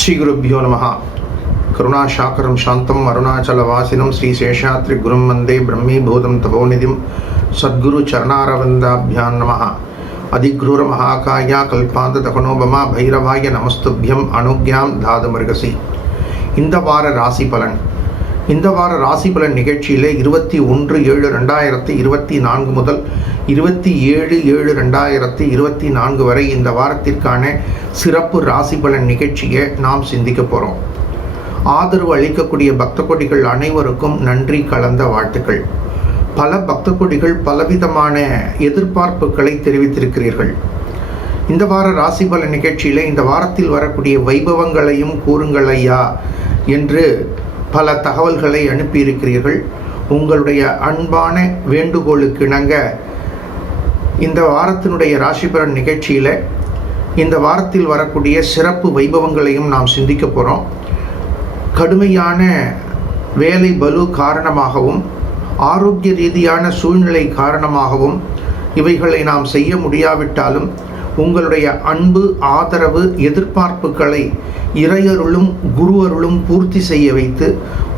ஸ்ரீ குருப்யோ நமஹ. கருணாசாகரம் சாந்தம் அருணாச்சலவாசினம் ஸ்ரீ சேஷாத்ரி குரும் வந்தே பிரம்மீபூதம் தபோநிதிம் சத்குரு சரணாரவந்தாபியான் நமஹ. அதிக்ரூர மகாகாயா கல்பாந்த தகனோபமா பைரவாய நமஸ்துபியம் அனுக்யாம் தாதுமர்கசி. இந்த வார ராசி பலன் நிகழ்ச்சியிலே 21/7/2024 முதல் 27/7/2024 வரை இந்த வாரத்திற்கான சிறப்பு ராசி பலன் நிகழ்ச்சியை நாம் சிந்திக்க போகிறோம். ஆதரவு அளிக்கக்கூடிய பக்த கொடிகள் அனைவருக்கும் நன்றி கலந்த வாழ்த்துக்கள். பல பக்த கொடிகள் பலவிதமான எதிர்பார்ப்புகளை தெரிவித்திருக்கிறீர்கள். இந்த வார ராசி பலன் நிகழ்ச்சியில் இந்த வாரத்தில் வரக்கூடிய வைபவங்களையும் கூறுங்கள் ஐயா என்று பல தகவல்களை அனுப்பியிருக்கிறீர்கள். உங்களுடைய அன்பான வேண்டுகோளுக்கு இணங்க இந்த வாரத்தினுடைய ராசி பலன் நிகழ்ச்சியில் இந்த வாரத்தில் வரக்கூடிய சிறப்பு வைபவங்களையும் நாம் சிந்திக்க போகிறோம். கடுமையான வேலை பலு காரணமாகவும் ஆரோக்கிய ரீதியான சூழ்நிலை காரணமாகவும் இவைகளை நாம் செய்ய முடியாவிட்டாலும் உங்களுடைய அன்பு ஆதரவு எதிர்பார்ப்புகளை இறையருளும் குருவருளும் பூர்த்தி செய்ய வைத்து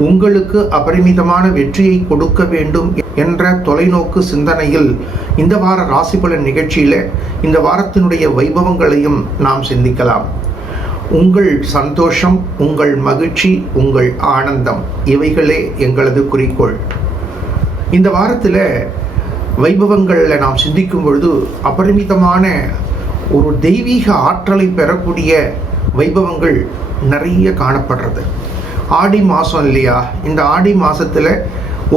உங்களுக்கு அபரிமிதமான வெற்றியை கொடுக்க வேண்டும் என்ற தொலைநோக்கு சிந்தனையில் இந்த வார ராசி பலன் நிகழ்ச்சியில் இந்த வாரத்தினுடைய வைபவங்களையும் நாம் சிந்திக்கலாம். உங்கள் சந்தோஷம், உங்கள் மகிழ்ச்சி, உங்கள் ஆனந்தம் இவைகளே எங்களது குறிக்கோள். இந்த வாரத்தில் வைபவங்களில் நாம் சிந்திக்கும் பொழுது அபரிமிதமான ஒரு தெய்வீக ஆற்றலை பெறக்கூடிய வைபவங்கள் நிறைய காணப்படுறது. ஆடி மாதம் இல்லையா? இந்த ஆடி மாதத்தில்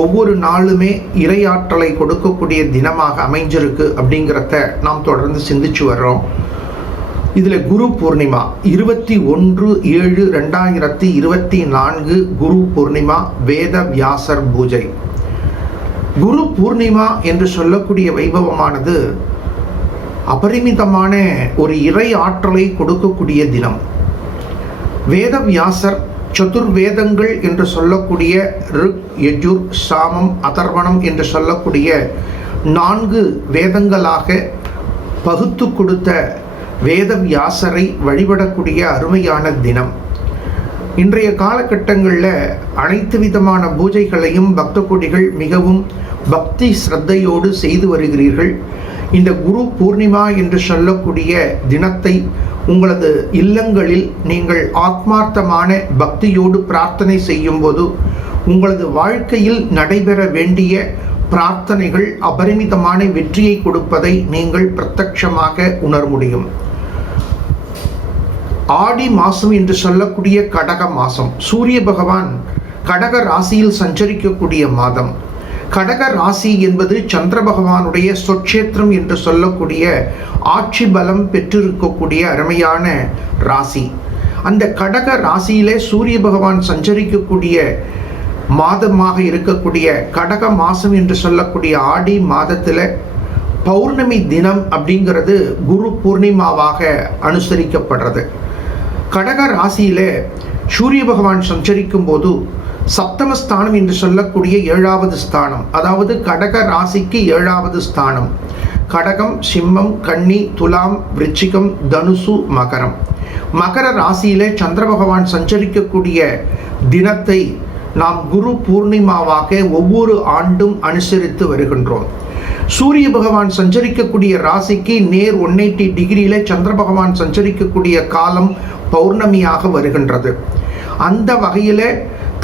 ஒவ்வொரு நாளுமே இறையாற்றலை கொடுக்கக்கூடிய தினமாக அமைஞ்சிருக்கு அப்படிங்கிறத நாம் தொடர்ந்து சிந்திச்சு வர்றோம். இதில் குரு பூர்ணிமா 21/7/2024 குரு பூர்ணிமா, வேத வியாசர் பூஜை. குரு பூர்ணிமா என்று சொல்லக்கூடிய வைபவமானது அபரிமிதமான ஒரு இறை ஆற்றலை கொடுக்கக்கூடிய தினம். வேத வியாசர் சதுர்வேதங்கள் என்று சொல்லக்கூடிய ரிக், யஜுர், சாமம், அதர்வணம் என்று சொல்லக்கூடிய 4 வேதங்களாக பகுத்து கொடுத்த வேத வியாசரை வழிபடக்கூடிய அருமையான தினம். இன்றைய காலகட்டங்களில் அனைத்து விதமான பூஜைகளையும் பக்த கொடிகள் மிகவும் பக்தி ஸ்ரத்தையோடு செய்து வருகிறீர்கள். இந்த குரு பூர்ணிமா என்று சொல்லக்கூடிய தினத்தை உங்களது இல்லங்களில் நீங்கள் ஆத்மார்த்தமான பக்தியோடு பிரார்த்தனை செய்யும் போது உங்களது வாழ்க்கையில் நடைபெற வேண்டிய பிரார்த்தனைகள் அபரிமிதமான வெற்றியை கொடுப்பதை நீங்கள் பிரத்யட்சமாக உணர முடியும். ஆடி மாதம் என்று சொல்லக்கூடிய கடக மாதம், சூரிய பகவான் கடக ராசியில் சஞ்சரிக்கக்கூடிய மாதம். கடக ராசி என்பது சந்திர பகவானுடைய சொற்சேத்திரம் என்று சொல்லக்கூடிய ஆட்சி பலம் பெற்றிருக்கக்கூடிய அருமையான ராசி. அந்த கடக ராசியிலே சூரிய பகவான் சஞ்சரிக்கக்கூடிய மாதமாக இருக்கக்கூடிய கடக மாதம் என்று சொல்லக்கூடிய ஆடி மாதத்தில் பௌர்ணமி தினம் அப்படிங்கிறது குரு பூர்ணிமாவாக அனுசரிக்கப்படுறது. கடக ராசியிலே சூரிய பகவான் சஞ்சரிக்கும் போது சப்தமஸ்தானம் என்று சொல்லக்கூடிய 7வது ஸ்தானம், அதாவது கடக ராசிக்கு 7வது ஸ்தானம். கடகம், சிம்மம், கன்னி, துலாம், விருச்சிகம், தனுசு, மகரம். மகர ராசியிலே சந்திர பகவான் சஞ்சரிக்கக்கூடிய தினத்தை நாம் குரு பூர்ணிமாவாக ஒவ்வொரு ஆண்டும் அனுசரித்து வருகின்றோம். சூரிய பகவான் சஞ்சரிக்கக்கூடிய ராசிக்கு நேர் 180 டிகிரியில சந்திர பகவான் சஞ்சரிக்கக்கூடிய காலம் பௌர்ணமியாக வருகின்றது. அந்த வகையில்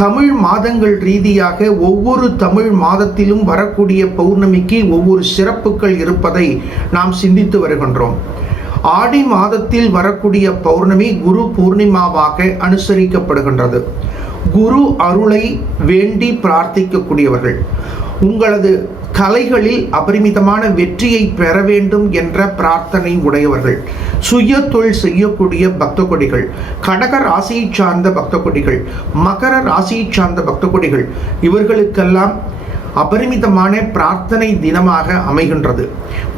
தமிழ் மாதங்கள் ரீதியாக ஒவ்வொரு தமிழ் மாதத்திலும் வரக்கூடிய பௌர்ணமிக்கு ஒவ்வொரு சிறப்புகள் இருப்பதை நாம் சிந்தித்து வருகின்றோம். ஆடி மாதத்தில் வரக்கூடிய பௌர்ணமி குரு பூர்ணிமாவாக அனுசரிக்கப்படுகின்றது. குரு அருளை வேண்டி பிரார்த்திக்கக்கூடியவர்கள், உங்களது கலைகளில் அபரிமிதமான வெற்றியை பெற வேண்டும் என்ற பிரார்த்தனை உடையவர்கள், சுய தொழில் செய்யக்கூடிய பக்த கொடிகள், கடக ராசியை சார்ந்த பக்த கொடிகள், மகர ராசியை சார்ந்த பக்த கொடிகள், இவர்களுக்கெல்லாம் அபரிமிதமான பிரார்த்தனை தினமாக அமைகின்றது.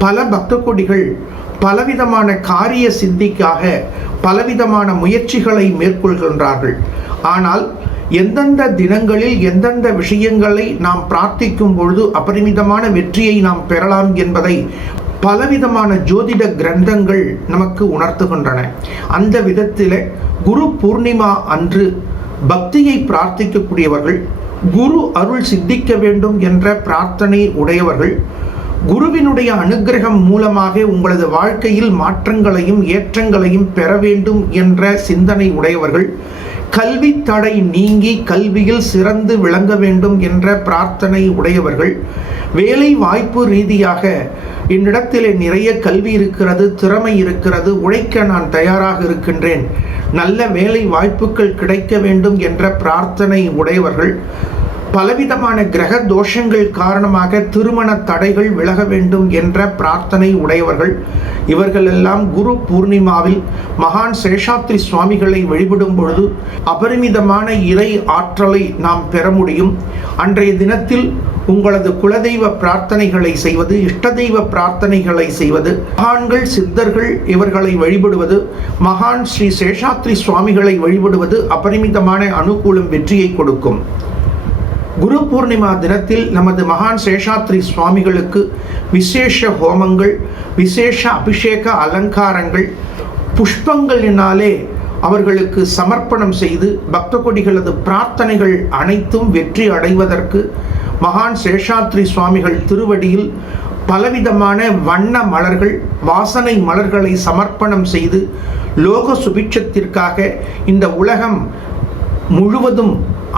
பல பக்த கொடிகள் பலவிதமான காரிய சித்திக்காக பலவிதமான முயற்சிகளை மேற்கொள்கின்றார்கள். ஆனால் எந்தெந்த தினங்களில் எந்தெந்த விஷயங்களை நாம் பிரார்த்திக்கும் பொழுது அபரிமிதமான வெற்றியை நாம் பெறலாம் என்பதை பலவிதமான ஜோதிட கிரந்தங்கள் நமக்கு உணர்த்துகின்றன. அந்த விதத்தில் குரு பூர்ணிமா அன்று பக்தியை பிரார்த்திக்கக்கூடியவர்கள், குரு அருள் சித்திக்க வேண்டும் என்ற பிரார்த்தனை உடையவர்கள், குருவினுடைய அனுக்கிரகம் மூலமாக உங்களது வாழ்க்கையில் மாற்றங்களையும் ஏற்றங்களையும் பெற வேண்டும் என்ற சிந்தனை உடையவர்கள், கல்வி தடை நீங்கி கல்வியில் சிறந்து விளங்க வேண்டும் என்ற பிரார்த்தனை உடையவர்கள், வேலை வாய்ப்பு ரீதியாக என்னிடத்தில் நிறைய கல்வி இருக்கிறது, திறமை இருக்கிறது, உழைக்க நான் தயாராக இருக்கின்றேன், நல்ல வேலை வாய்ப்புகள் கிடைக்க வேண்டும் என்ற பிரார்த்தனை உடையவர்கள், பலவிதமான கிரக தோஷங்கள் காரணமாக திருமண தடைகள் விலக வேண்டும் என்ற பிரார்த்தனை உடையவர்கள், இவர்களெல்லாம் குரு பூர்ணிமாவில் மகான் சேஷாத்ரி சுவாமிகளை வழிபடும் பொழுது அபரிமிதமான இறை ஆற்றலை நாம் பெற முடியும். அன்றைய தினத்தில் உங்களது குலதெய்வ பிரார்த்தனைகளை செய்வது, இஷ்ட தெய்வ பிரார்த்தனைகளை செய்வது, மகான்கள் சித்தர்கள் இவர்களை வழிபடுவது, மகான் ஸ்ரீ சேஷாத்ரி சுவாமிகளை வழிபடுவது அபரிமிதமான அனுகூலம் வெற்றியை கொடுக்கும். குரு பூர்ணிமா தினத்தில் நமது மகான் சேஷாத்ரி சுவாமிகளுக்கு விசேஷ ஹோமங்கள், விசேஷ அபிஷேக அலங்காரங்கள், புஷ்பங்களினாலே அவர்களுக்கு சமர்ப்பணம் செய்து பக்த கொடிகளது பிரார்த்தனைகள் அனைத்தும் வெற்றி அடைவதற்கு மகான் சேஷாத்ரி சுவாமிகள் திருவடியில் பலவிதமான வண்ண மலர்கள், வாசனை மலர்களை சமர்ப்பணம் செய்து லோக சுபிட்சத்திற்காக இந்த உலகம் முழுவதும்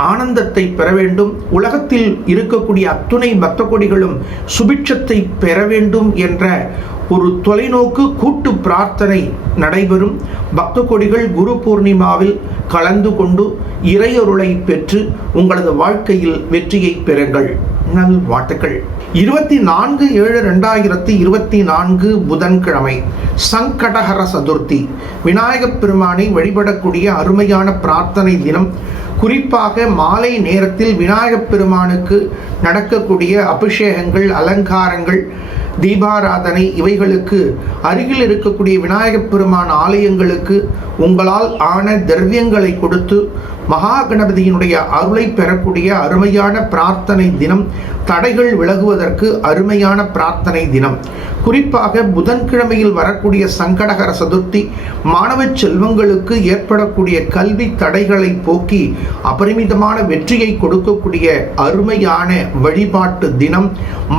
ஆனந்தத்தை பெற வேண்டும், உலகத்தில் இருக்கக்கூடிய அத்துணை பக்த கொடிகளும் சுபிட்சத்தை பெற வேண்டும் என்ற ஒரு தொலைநோக்கு கூட்டு பிரார்த்தனை நடைபெறும். பக்த கொடிகள் குரு பூர்ணிமாவில் கலந்து கொண்டு இறையொருளை பெற்று உங்களது வாழ்க்கையில் வெற்றியை பெறுங்கள். நல்வாழ்த்துக்கள். 24/7/2024 புதன்கிழமை சங்கடஹர சதுர்த்தி, விநாயகப் பெருமானை வழிபடக்கூடிய அருமையான பிரார்த்தனை தினம். குறிப்பாக மாலை நேரத்தில் விநாயகப் பெருமானுக்கு நடக்கக்கூடிய அபிஷேகங்கள், அலங்காரங்கள், தீபாராதனை இவைகளுக்கு அருகில் இருக்கக்கூடிய விநாயகப் பெருமான் ஆலயங்களுக்கு உங்களால் ஆன திரவியங்களை கொடுத்து மகா கணபதியினுடைய அருளை பெறக்கூடிய அருமையான பிரார்த்தனை தினம். தடைகள் விலகுவதற்கு அருமையான பிரார்த்தனை தினம். குறிப்பாக புதன்கிழமையில் வரக்கூடிய சங்கடஹர சதுர்த்தி மாணவ செல்வங்களுக்கு ஏற்படக்கூடிய கல்வி தடைகளை போக்கி அபரிமிதமான வெற்றியை கொடுக்கக்கூடிய அருமையான வழிபாட்டு தினம்.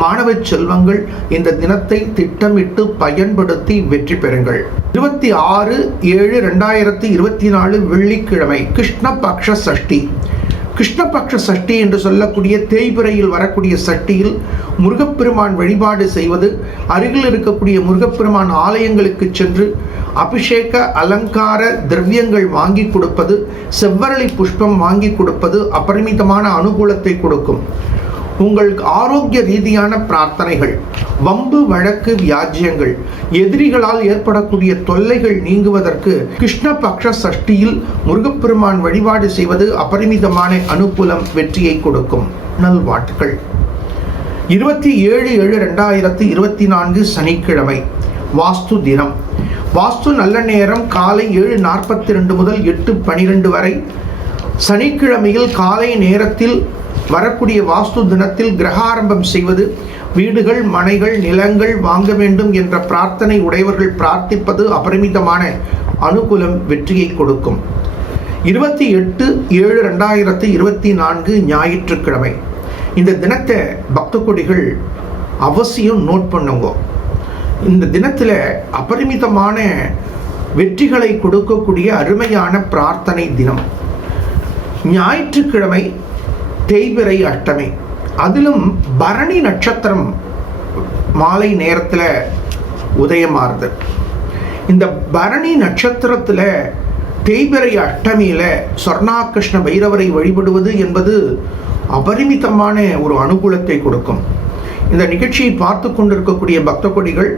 மாணவ செல்வங்கள் இந்த தினத்தை திட்டமிட்டு பயன்படுத்தி வெற்றி பெறுங்கள். 26/7/2024 வெள்ளிக்கிழமை கிருஷ்ணபக்ஷ சஷ்டி. கிருஷ்ணபக்ஷ சஷ்டி என்று சொல்லக்கூடிய தேய்பிறையில் வரக்கூடிய சஷ்டியில் முருகப்பெருமான் வழிபாடு செய்வது, அருகில் இருக்கக்கூடிய முருகப்பெருமான் ஆலயங்களுக்கு சென்று அபிஷேக அலங்கார திரவியங்கள் வாங்கி கொடுப்பது, செவ்வரளி புஷ்பம் வாங்கி கொடுப்பது அபரிமிதமான அனுகூலத்தை கொடுக்கும். உங்களுக்கு ஆரோக்கிய ரீதியான பிரார்த்தனைகள், வம்பு வழக்கு வியாஜ்யங்கள், எதிரிகளால் ஏற்படக்கூடிய தொல்லைகள் நீங்குவதற்கு கிருஷ்ணபக்ஷ சஷ்டியில் முருகப்பெருமான் வழிபாடு செய்வது அபரிமிதமான அனுகூலம் வெற்றியை கொடுக்கும். நல்வாழ்த்துக்கள். 27/7/2024 சனிக்கிழமை வாஸ்து தினம். வாஸ்து நல்ல நேரம் காலை 7:42 முதல் 8:12 வரை. சனிக்கிழமையில் காலை நேரத்தில் வரக்கூடிய வாஸ்து தினத்தில் கிரகாரம்பம் செய்வது, வீடுகள், மனைகள், நிலங்கள் வாங்க வேண்டும் என்ற பிரார்த்தனை உடையவர்கள் பிரார்த்திப்பது அபரிமிதமான அனுகூலம் வெற்றியை கொடுக்கும். 28/7/2024 ஞாயிற்றுக்கிழமை. இந்த தினத்தை பக்த கொடிகள் அவசியம் நோட் பண்ணுங்க. இந்த தினத்தில் அபரிமிதமான வெற்றிகளை கொடுக்கக்கூடிய அருமையான பிரார்த்தனை தினம். ஞாயிற்றுக்கிழமை தேய்பிறை அஷ்டமி, அதிலும் பரணி நட்சத்திரம் மாலை நேரத்தில் உதயமாறுது. இந்த பரணி நட்சத்திரத்தில் தேய்பிறை அஷ்டமியில் சொர்ணாகிருஷ்ண பைரவரை வழிபடுவது என்பது அபரிமிதமான ஒரு அனுகூலத்தை கொடுக்கும். இந்த நிகழ்ச்சியை பார்த்து கொண்டிருக்கக்கூடிய பக்த கொடிகள்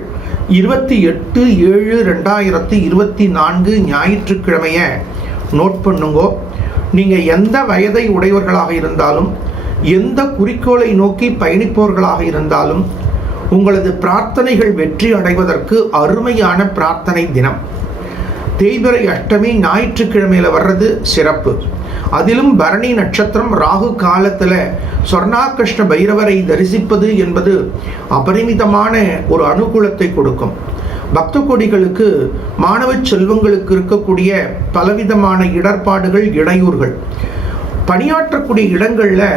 28/7/2024 ஞாயிற்றுக்கிழமையை நோட் பண்ணுங்கோ. நீங்கள் எந்த வயதை உடையவர்களாக இருந்தாலும், எந்த குறிக்கோளை நோக்கி பயணிப்பவர்களாக இருந்தாலும், உங்களது பிரார்த்தனைகள் வெற்றி அடைவதற்கு அருமையான பிரார்த்தனை தினம். தேய்பிறை அஷ்டமி ஞாயிற்றுக்கிழமையில வர்றது சிறப்பு. அதிலும் பரணி நட்சத்திரம் ராகு காலத்தில் சொர்ணாகிருஷ்ண பைரவரை தரிசிப்பது என்பது அபரிமிதமான ஒரு அனுகூலத்தை கொடுக்கும். பக்த கோடிகளுக்கு, மாணவ செல்வங்களுக்கு இருக்கக்கூடிய பலவிதமான இடர்பாடுகள், இடையூறுகள், பணியாற்றக்கூடிய இடங்களில்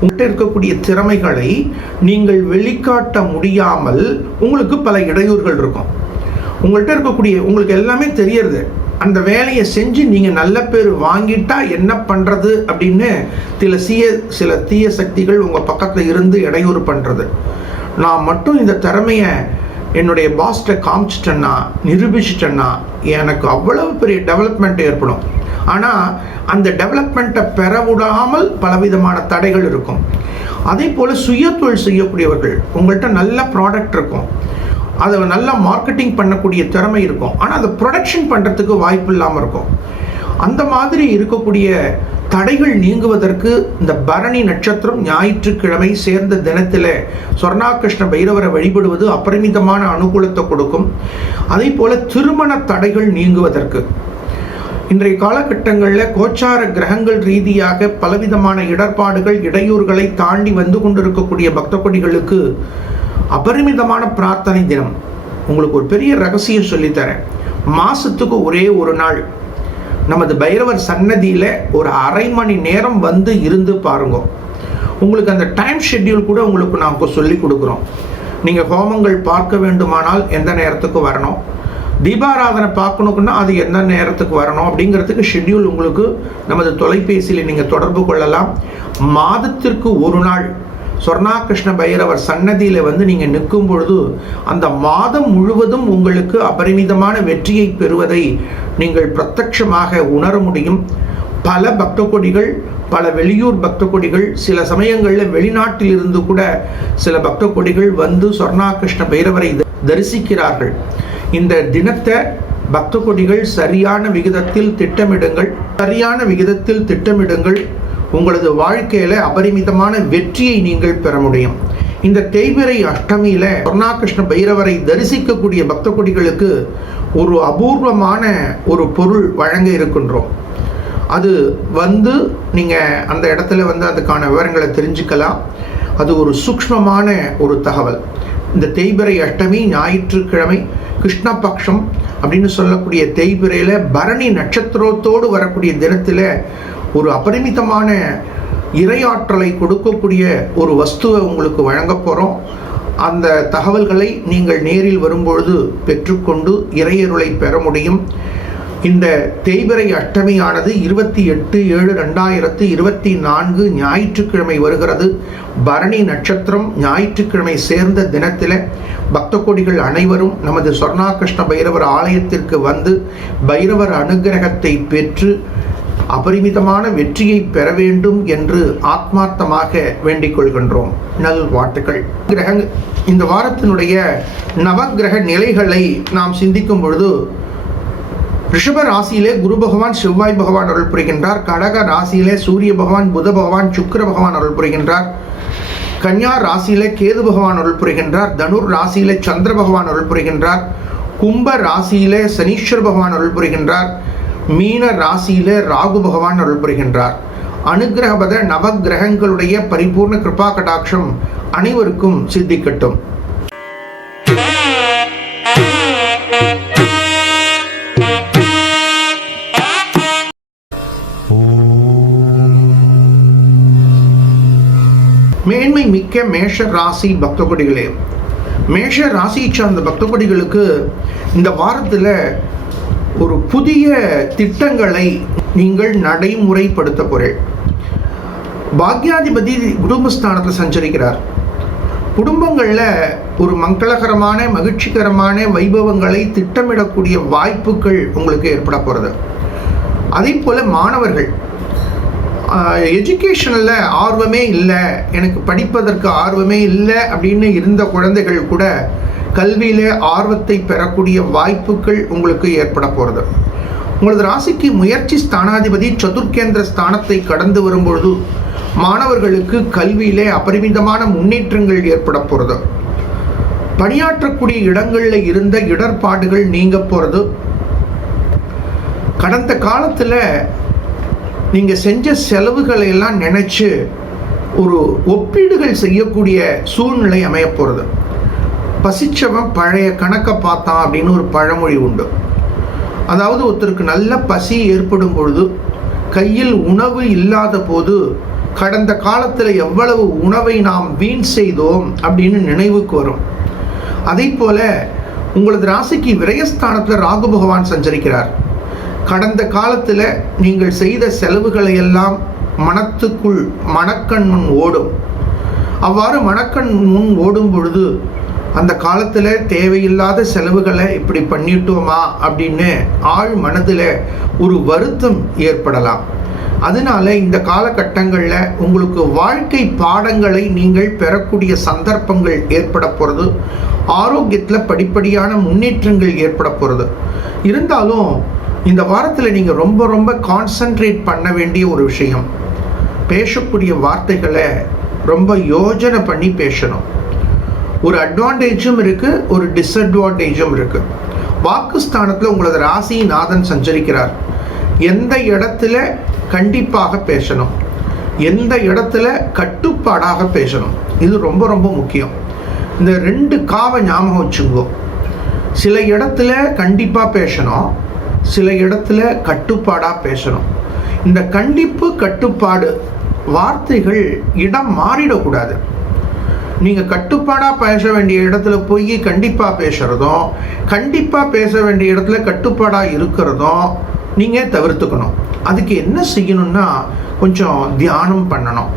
உங்கள்கிட்ட இருக்கக்கூடிய திறமைகளை நீங்கள் வெளிக்காட்ட முடியாமல் உங்களுக்கு பல இடையூறுகள் இருக்கும். உங்கள்கிட்ட இருக்கக்கூடிய, உங்களுக்கு எல்லாமே தெரியறது, அந்த வேலையை செஞ்சு நீங்கள் நல்ல பேர் வாங்கிட்டா என்ன பண்ணுறது அப்படின்னு சில தீய சக்திகள் உங்கள் பக்கத்தில் இருந்து இடையூறு பண்ணுறது. நான் மட்டும் இந்த திறமையை என்னுடைய பாஸ்ட்டை காமிச்சிட்டேன்னா, நிரூபிச்சிட்டேன்னா எனக்கு அவ்வளவு பெரிய டெவலப்மெண்ட் ஏற்படும். ஆனால் அந்த டெவலப்மெண்ட்டை பெற விடாமல் பலவிதமான தடைகள் இருக்கும். அதே போல் சுய தொழில் செய்யக்கூடியவர்கள், உங்கள்கிட்ட நல்ல ப்ராடக்ட் இருக்கும், அதை நல்லா மார்க்கெட்டிங் பண்ணக்கூடிய திறமை இருக்கும், ஆனால் அதை ப்ரொடக்ஷன் பண்ணுறதுக்கு வாய்ப்பு இல்லாமல் இருக்கும். அந்த மாதிரி இருக்கக்கூடிய தடைகள் நீங்குவதற்கு இந்த பரணி நட்சத்திரம் ஞாயிற்றுக்கிழமை சேர்ந்த தினத்தில் சொர்ணாகிருஷ்ண பைரவரை வழிபடுவது அபரிமிதமான அனுகூலத்தை கொடுக்கும். அதே போல திருமண தடைகள் நீங்குவதற்கு இன்றைய காலகட்டங்களில் கோச்சார கிரகங்கள் ரீதியாக பலவிதமான இடர்பாடுகள், இடையூறுகளை தாண்டி வந்து கொண்டிருக்கக்கூடிய பக்த கொடிகளுக்கு அபரிமிதமான பிரார்த்தனை தினம். உங்களுக்கு ஒரு பெரிய ரகசியம் சொல்லித்தரேன். மாசத்துக்கு ஒரே ஒரு நாள் நமது பைரவர் சன்னதியில் ஒரு அரை மணி நேரம் வந்து இருந்து பாருங்க. உங்களுக்கு அந்த டைம் ஷெட்யூல் கூட உங்களுக்கு நாங்கள் சொல்லி கொடுக்குறோம். நீங்கள் ஹோமங்கள் பார்க்க வேண்டுமானால் எந்த நேரத்துக்கு வரணும், தீபாராதனை பார்க்கணுக்குன்னா அது எந்த நேரத்துக்கு வரணும் அப்படிங்கிறதுக்கு ஷெட்யூல் உங்களுக்கு நமது தொலைபேசியில் நீங்கள் தொடர்பு கொள்ளலாம். மாதத்திற்கு ஒரு நாள் சொர்ணாகிருஷ்ண பைரவர் சன்னதியில் வந்து நீங்கள் நிற்கும் பொழுது அந்த மாதம் முழுவதும் உங்களுக்கு அபரிமிதமான வெற்றியை பெறுவதை நீங்கள் பிரத்யட்சமாக உணர முடியும். பல பக்த கொடிகள், பல வெளியூர் பக்த கொடிகள், சில சமயங்களில் வெளிநாட்டில் இருந்து கூட சில பக்த கொடிகள் வந்து சொர்ணாகிருஷ்ண பைரவரை தரிசிக்கிறார்கள். இந்த தினத்தை பக்த கொடிகள் சரியான விகிதத்தில் திட்டமிடுங்கள். உங்களது வாழ்க்கையில அபரிமிதமான வெற்றியை நீங்கள் பெற முடியும். இந்த தேய்பிறை அஷ்டமியில சொர்ணாகிருஷ்ண பைரவரை தரிசிக்கக்கூடிய பக்த கொடிகளுக்கு ஒரு அபூர்வமான ஒரு பொருள் வழங்க இருக்கின்றோம். அது வந்து நீங்க அந்த இடத்துல வந்து அதுக்கான விவரங்களை தெரிஞ்சுக்கலாம். அது ஒரு சூக்ஷ்மமான ஒரு தகவல். இந்த தேய்பிறை அஷ்டமி ஞாயிற்றுக்கிழமை கிருஷ்ணபக்ஷம் அப்படின்னு சொல்லக்கூடிய தேய்பிறையில பரணி நட்சத்திரத்தோடு வரக்கூடிய தினத்தில் ஒரு அபரிமிதமான இறையாற்றலை கொடுக்கக்கூடிய ஒரு வஸ்துவை உங்களுக்கு வழங்க போகிறோம். அந்த தகவல்களை நீங்கள் நேரில் வரும்பொழுது பெற்றுக்கொண்டு இறையருளை பெற முடியும். இந்த தேய்பிறை அஷ்டமியானது 28/7/2024 ஞாயிற்றுக்கிழமை வருகிறது. பரணி நட்சத்திரம் ஞாயிற்றுக்கிழமை சேர்ந்த தினத்தில் பக்த கோடிகள் அனைவரும் நமது சொர்ணாகிருஷ்ண பைரவர் ஆலயத்திற்கு வந்து பைரவர் அனுகிரகத்தை பெற்று அபரிமிதமான வெற்றியை பெற வேண்டும் என்று ஆத்மார்த்தமாக வேண்டிக் கொள்கின்றோம். நல்வாழ்த்துக்கள். இந்த வாரத்தினுடைய நவக்கிரக நிலைகளை நாம் சிந்திக்கும் பொழுது ரிஷப ராசியிலே குரு பகவான் செவ்வாய் பகவான் அருள் புரிகின்றார். கடக ராசியிலே சூரிய பகவான் புத பகவான் சுக்கிர பகவான் அருள் புரிகின்றார். கன்யா ராசியிலே கேது பகவான் அருள் புரிகின்றார். தனுர் ராசியிலே சந்திர பகவான் அருள் புரிகின்றார். கும்ப ராசியிலே சனீஸ்வர பகவான் அருள் புரிகின்றார். மீன ராசியிலே ராகு பகவான் அருள் புரிகின்றார். அனுகிரகபத நவக்கிரகங்களுடைய பரிபூர்ண கிருபா கடாட்சம் அனைவருக்கும் சித்திக்கட்டும். மேன்மை மிக்க மேஷ ராசி பக்த கொடிகளே, மேஷ ராசியை சார்ந்த பக்த கொடிகளுக்கு இந்த வாரத்தில் ஒரு புதிய திட்டங்களை நீங்கள் நடைமுறைப்படுத்த போறீர்கள். பாக்யாதிபதி குடும்பஸ்தானத்தில் சஞ்சரிக்கிறார். குடும்பங்களில் ஒரு மங்களகரமான மகிழ்ச்சிகரமான வைபவங்களை திட்டமிடக்கூடிய வாய்ப்புகள் உங்களுக்கு ஏற்பட போகிறது. அதே போல் மாணவர்கள் எஜுகேஷனில் ஆர்வமே இல்லை, எனக்கு படிப்பதற்கு ஆர்வமே இல்லை அப்படின்னு இருந்த குழந்தைகள் கூட கல்வியிலே ஆர்வத்தை பெறக்கூடிய வாய்ப்புகள் உங்களுக்கு ஏற்பட போகிறது. உங்களது ராசிக்கு முயற்சி ஸ்தானாதிபதி சதுர்கேந்திர ஸ்தானத்தை கடந்து வரும்பொழுது மாணவர்களுக்கு கல்வியிலே அபரிமிதமான முன்னேற்றங்கள் ஏற்பட போகிறது. பணியாற்றக்கூடிய இடங்களில் இருந்த இடர்பாடுகள் நீங்க போகிறது. கடந்த காலத்தில் நீங்கள் செஞ்ச செலவுகளை எல்லாம் நினச்சி ஒரு ஒப்பீடுகள் செய்யக்கூடிய சூழ்நிலை அமைய போகிறது. பசிச்சவன் பழைய கணக்கை பார்த்தான் அப்படின்னு ஒரு பழமொழி உண்டு. அதாவது ஒருத்தருக்கு நல்ல பசி ஏற்படும் பொழுது, கையில் உணவு இல்லாத போது கடந்த காலத்தில் எவ்வளவு உணவை நாம் வீண் செய்தோம் அப்படின்னு நினைவுக்கு வரும். அதே போல உங்களது ராசிக்கு விரயஸ்தானத்தில் ராகு பகவான் சஞ்சரிக்கிறார். கடந்த காலத்தில் நீங்கள் செய்த செலவுகளை எல்லாம் மனத்துக்குள் மனக்கண் முன் ஓடும். அவ்வாறு மனக்கண் முன் ஓடும் பொழுது அந்த காலத்தில் தேவையில்லாத செலவுகளை இப்படி பண்ணிட்டோமா அப்படின்னு ஆழ் மனதில் ஒரு வருத்தம் ஏற்படலாம். அதனால இந்த காலகட்டங்களில் உங்களுக்கு வாழ்க்கை பாடங்களை நீங்கள் பெறக்கூடிய சந்தர்ப்பங்கள் ஏற்பட போகிறது. ஆரோக்கியத்தில் படிப்படியான முன்னேற்றங்கள் ஏற்பட போகிறது. இருந்தாலும் இந்த வாரத்தில் நீங்கள் ரொம்ப ரொம்ப கான்சன்ட்ரேட் பண்ண வேண்டிய ஒரு விஷயம், பேசக்கூடிய வார்த்தைகளை ரொம்ப யோஜனை பண்ணி பேசணும். ஒரு அட்வான்டேஜும் இருக்குது, ஒரு டிஸ்அட்வான்டேஜும் இருக்குது. வாக்குஸ்தானத்தில் உங்களது ராசிநாதன் சஞ்சரிக்கிறார். எந்த இடத்துல கண்டிப்பாக பேசணும், எந்த இடத்துல கட்டுப்பாடாக பேசணும், இது ரொம்ப ரொம்ப முக்கியம். இந்த 2 காவை ஞாபகம் வச்சுங்கோ. சில இடத்துல கண்டிப்பாக பேசணும், சில இடத்துல கட்டுப்பாடாக பேசணும். இந்த கண்டிப்பு கட்டுப்பாடு வார்த்தைகள் இடம் மாறிடக்கூடாது. நீங்கள் கட்டுப்பாடாக பேச வேண்டிய இடத்துல போய் கண்டிப்பாக பேசுகிறதும், கண்டிப்பாக பேச வேண்டிய இடத்துல கட்டுப்பாடாக இருக்கிறதும் நீங்கள் தவிர்த்துக்கணும். அதுக்கு என்ன செய்யணும்னா, கொஞ்சம் தியானம் பண்ணணும்,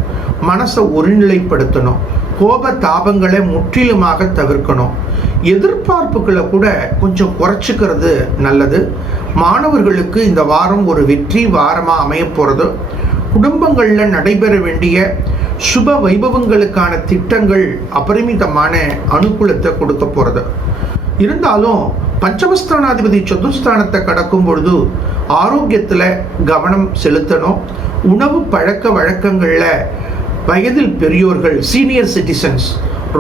மனசை ஒருநிலைப்படுத்தணும், கோப தாபங்களை முற்றிலுமாக தவிர்க்கணும், எதிர்பார்ப்புகளை கூட கொஞ்சம் குறைச்சிக்கிறது நல்லது. மாணவர்களுக்கு இந்த வாரம் ஒரு வெற்றி வாரமாக அமைய போகிறது. குடும்பங்களில் நடைபெற வேண்டிய சுப வைபவங்களுக்கான திட்டங்கள் அபரிமிதமான அனுகூலத்தை கொடுக்க போகிறது. இருந்தாலும் பஞ்சமஸ்தானாதிபதி சதுர்ஸ்தானத்தை கடக்கும் பொழுது ஆரோக்கியத்தில் கவனம் செலுத்தணும். உணவு பழக்க வழக்கங்களில் வயதில் பெரியோர்கள், சீனியர் சிட்டிசன்ஸ்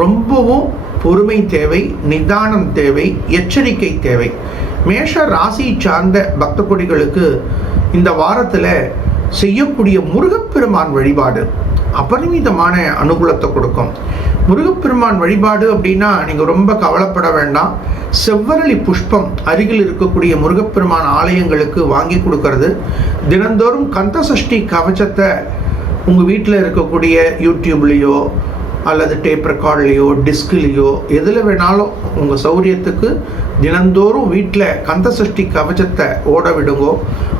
ரொம்பவும் பொறுமை தேவை, நிதானம் தேவை, எச்சரிக்கை தேவை. மேஷ ராசி சார்ந்த பக்த கொடிகளுக்கு இந்த வாரத்தில் செய்யக்கூடிய முருகப்பெருமான் வழிபாடு அபரிமிதமான அனுகூலத்தை கொடுக்கும். முருகப்பெருமான் வழிபாடு அப்படின்னா நீங்கள் ரொம்ப கவலைப்பட வேண்டாம். செவ்வரளி புஷ்பம் அருகில் இருக்கக்கூடிய முருகப்பெருமான் ஆலயங்களுக்கு வாங்கி கொடுக்கறது, தினந்தோறும் கந்தசஷ்டி கவச்சத்தை உங்கள் வீட்டில் இருக்கக்கூடிய யூடியூப்லேயோ அல்லது டேப் ரெக்கார்ட்லேயோ டிஸ்க்லேயோ எதில் வேணாலும் உங்கள் சௌரியத்துக்கு தினந்தோறும் வீட்டில் கந்தசஷ்டி கவச்சத்தை ஓட விடுங்கோ,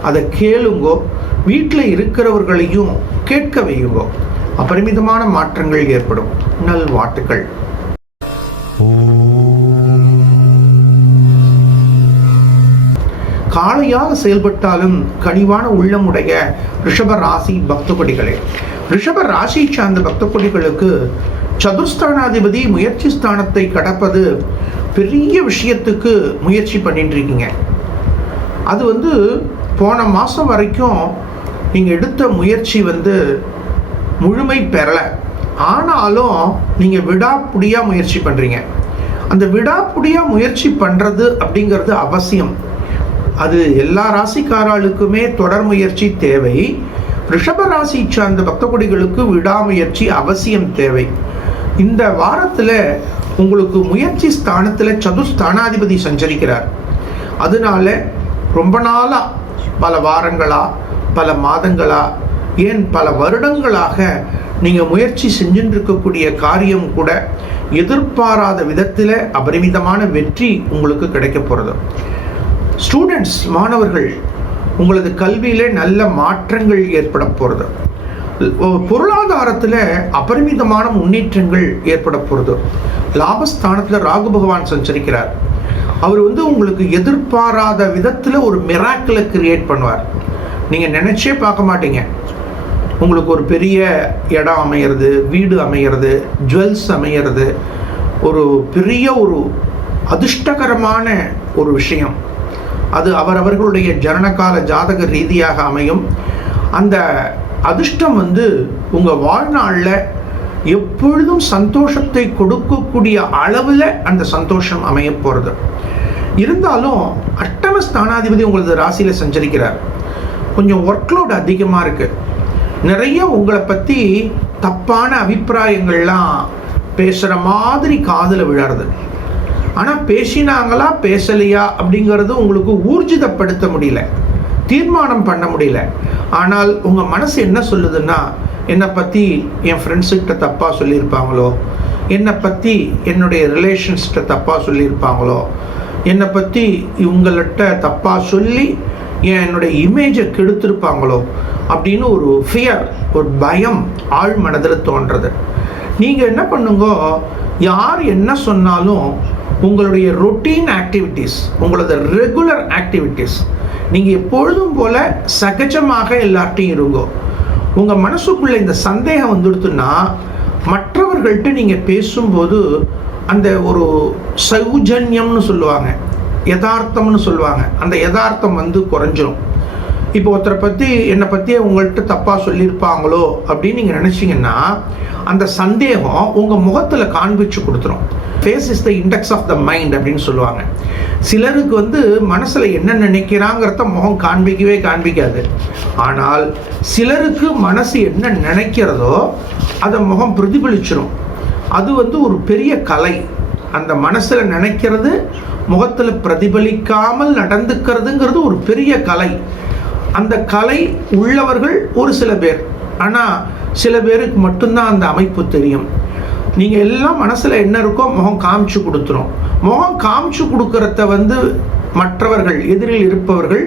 அதை கேளுங்கோ, வீட்டில் இருக்கிறவர்களையும் கேட்க வையுங்கோ. அபரிமிதமான மாற்றங்கள் ஏற்படும். நல்வாழ்த்துக்கள். காளையாக செயல்பட்டாலும் கனிவான உள்ளமுடைய ரிஷப ராசி பக்த கொடிகளே, ரிஷப ராசி சார்ந்த பக்த கொடிகளுக்கு சதுர்ஸ்தானாதிபதி முயற்சி ஸ்தானத்தை கடப்பது பெரிய விஷயத்துக்கு முயற்சி பண்ணிட்டு இருக்கீங்க. அது போன மாதம் வரைக்கும் நீங்கள் எடுத்த முயற்சி முழுமை பெறலை. ஆனாலும் நீங்கள் விடாப்புடியாக முயற்சி பண்ணுறீங்க. அந்த விடாப்புடியாக முயற்சி பண்ணுறது அப்படிங்கிறது அவசியம். அது எல்லா ராசிக்காரர்களுக்குமே தொடர் முயற்சி தேவை. ரிஷப ராசி சார்ந்த பக்த கொடிகளுக்கு விடாமுயற்சி அவசியம் தேவை. இந்த வாரத்தில் உங்களுக்கு முயற்சி ஸ்தானத்தில் சதுர்ஸ்தானாதிபதி சஞ்சரிக்கிறார். அதனால ரொம்ப நாளாக, பல வாரங்களா, பல மாதங்களா, ஏன் பல வருடங்களாக நீங்கள் முயற்சி செஞ்சுட்டு இருக்கக்கூடிய காரியம் கூட எதிர்பாராத விதத்தில் அபரிமிதமான வெற்றி உங்களுக்கு கிடைக்க போகிறது. ஸ்டூடெண்ட்ஸ், மாணவர்கள், உங்களது கல்வியில் நல்ல மாற்றங்கள் ஏற்பட போகிறது. பொருளாதாரத்தில் அபரிமிதமான முன்னேற்றங்கள் ஏற்பட போகிறது. லாபஸ்தானத்தில் ராகு பகவான் சஞ்சரிக்கிறார். அவர் உங்களுக்கு எதிர்பாராத விதத்தில் ஒரு மிராக்கிளை கிரியேட் பண்ணுவார். நீங்கள் நினைச்சே பார்க்க மாட்டீங்க. உங்களுக்கு ஒரு பெரிய இடம் அமையிறது, வீடு அமையிறது, ஜுவல்ஸ் அமையிறது, ஒரு பெரிய ஒரு அதிர்ஷ்டகரமான ஒரு விஷயம். அது அவரவர்களுடைய ஜனனகால ஜாதக ரீதியாக அமையும். அந்த அதிர்ஷ்டம் உங்கள் வாழ்நாளில் எப்பொழுதும் சந்தோஷத்தை கொடுக்கக்கூடிய அளவில் அந்த சந்தோஷம் அமைய போகிறது. இருந்தாலும் அஷ்டம ஸ்தானாதிபதி உங்களது ராசியில் சஞ்சரிக்கிறார். கொஞ்சம் ஒர்க்லோட் அதிகமாக இருக்குது. நிறைய உங்களை பற்றி தப்பான அபிப்பிராயங்கள்லாம் பேசுகிற மாதிரி காதில் விழறது. ஆனால் பேசினாங்களா பேசலையா அப்படிங்கிறது உங்களுக்கு ஊர்ஜிதப்படுத்த முடியல, தீர்மானம் பண்ண முடியல. ஆனால் உங்கள் மனசு என்ன சொல்லுதுன்னா, என்னை பற்றி என் ஃப்ரெண்ட்ஸுக்கிட்ட தப்பாக சொல்லியிருப்பாங்களோ, என்னை பற்றி என்னுடைய ரிலேஷன்ஸ்கிட்ட தப்பாக சொல்லியிருப்பாங்களோ, என்னை பற்றி இவங்கள்ட்ட தப்பாக சொல்லி என்னுடைய இமேஜை கெடுத்திருப்பாங்களோ அப்படின்னு ஒரு ஃபியர், ஒரு பயம் ஆழ் மனதில் தோன்றது. நீங்கள் என்ன பண்ணுங்க, யார் என்ன சொன்னாலும் உங்களுடைய ரொட்டீன் ஆக்டிவிட்டீஸ், உங்களோட ரெகுலர் ஆக்டிவிட்டீஸ், நீங்கள் எப்பொழுதும் போல சகஜமாக எல்லார்ட்டையும் இருங்கோ. உங்கள் மனசுக்குள்ளே இந்த சந்தேகம் வந்துடுத்துன்னா மற்றவர்கள்ட்ட நீங்கள் பேசும்போது அந்த ஒரு சௌஜன்யம்னு சொல்லுவாங்க, யதார்த்தம்னு சொல்லுவாங்க, அந்த யதார்த்தம் வந்து குறைஞ்சிரும். இப்போ ஒருத்தரை பற்றி என்னை பற்றியே உங்கள்கிட்ட தப்பாக சொல்லியிருப்பாங்களோ அப்படின்னு நீங்கள் நினச்சிங்கன்னா அந்த சந்தேகம் உங்கள் முகத்தில் காண்பிச்சு கொடுத்துரும். Face is the index of the mind அப்படின்னு சொல்லுவாங்க. சிலருக்கு வந்து மனசில் என்ன நினைக்கிறாங்கிறத முகம் காண்பிக்காது. ஆனால் சிலருக்கு மனசு என்ன நினைக்கிறதோ அதை முகம் பிரதிபலிச்சிடும். அது வந்து ஒரு பெரிய கலை. அந்த மனசில் நினைக்கிறது முகத்தில் பிரதிபலிக்காமல் நடந்துக்கிறதுங்கிறது ஒரு பெரிய கலை. அந்த கலை உள்ளவர்கள் ஒரு சில பேர், ஆனால் சில பேருக்கு மட்டும்தான் அந்த அமைப்பு தெரியும். நீங்கள் எல்லாம் மனசில் என்ன இருக்கோ முகம் காமிச்சு கொடுத்துரும். முகம் காமிச்சு கொடுக்கறத வந்து மற்றவர்கள், எதிரில் இருப்பவர்கள்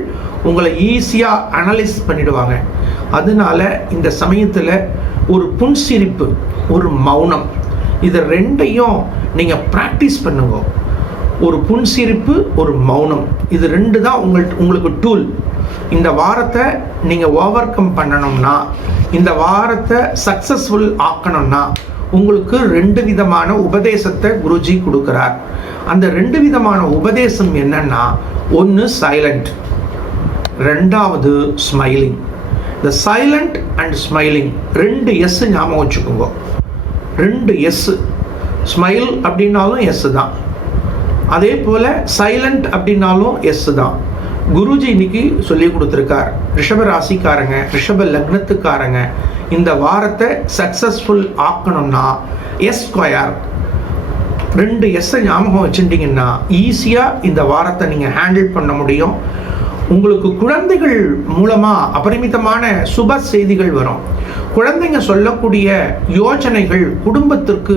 உங்களை ஈஸியாக அனலைஸ் பண்ணிடுவாங்க. அதனால இந்த சமயத்தில் ஒரு புன்சிரிப்பு, ஒரு மௌனம், இது ரெண்டையும் நீங்கள் ப்ராக்டிஸ் பண்ணுங்க. ஒரு புன்சிரிப்பு, ஒரு மௌனம், இது ரெண்டு தான் உங்களுக்கு டூல். இந்த வாரத்தை நீங்கள் ஓவர் கம் பண்ணணும்னா, இந்த வாரத்தை சக்ஸஸ்ஃபுல் ஆக்கணும்னா உங்களுக்கு 2 விதமான உபதேசத்தை குருஜி கொடுக்குறார். அந்த 2 விதமான உபதேசம் என்னன்னா, ஒன்று சைலண்ட், ரெண்டாவது ஸ்மைலிங். இந்த சைலண்ட் அண்ட் ஸ்மைலிங் 2 எஸ் ஞாபகம் வச்சுக்கோங்க. 2 எஸ். ஸ்மைல் அப்படின்னாலும் எஸ் தான், அதே போல் சைலண்ட் அப்படின்னாலும் எஸ் தான். குருஜி இன்னைக்கு சொல்லி கொடுத்துருக்கார், ரிஷப ராசிக்காரங்க, ரிஷப லக்னத்துக்காரங்க இந்த வாரத்தை சக்ஸஸ்ஃபுல் ஆக்கணும்னா S2 2 எஸ்ஸை ஞாபகம் வச்சுட்டிங்கன்னா ஈஸியாக இந்த வாரத்தை நீங்கள் ஹேண்டில் பண்ண முடியும். உங்களுக்கு குழந்தைகள் மூலமாக அபரிமிதமான சுப செய்திகள் வரும். குழந்தைங்க சொல்லக்கூடிய யோசனைகள் குடும்பத்திற்கு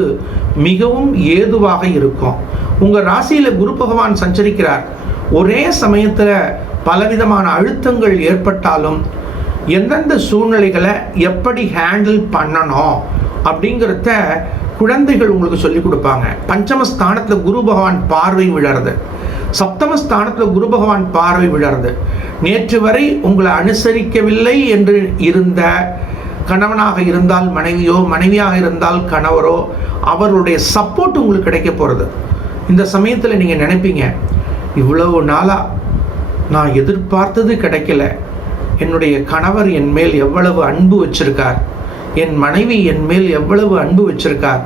மிகவும் ஏதுவாக இருக்கும். உங்கள் ராசியில் குரு பகவான் சஞ்சரிக்கிறார். ஒரே சமயத்தில் பலவிதமான அழுத்தங்கள் ஏற்பட்டாலும் எந்தெந்த சூழ்நிலைகளை எப்படி ஹேண்டில் பண்ணணும் அப்படிங்கிறத குழந்தைகள் உங்களுக்கு சொல்லிக் கொடுப்பாங்க. பஞ்சமஸ்தானத்தில் குரு பகவான் பார்வை விழறது, சப்தமஸ்தானத்தில் குரு பகவான் பார்வை விழறது. நேற்று வரை உங்களை அனுசரிக்கவில்லை என்று இருந்த கணவனாக இருந்தால் மனைவியோ, மனைவியாக இருந்தால் கணவரோ, அவர்களுடைய சப்போர்ட் உங்களுக்கு கிடைக்க போகிறது. இந்த சமயத்தில் நீங்கள் நினைப்பீங்க, இவ்வளவு நாளாக நான் எதிர்பார்த்தது கிடைக்கல, என்னுடைய கணவர் என் மேல் எவ்வளவு அன்பு வச்சிருக்கார், என் மனைவி என் மேல் எவ்வளவு அன்பு வச்சிருக்கார்,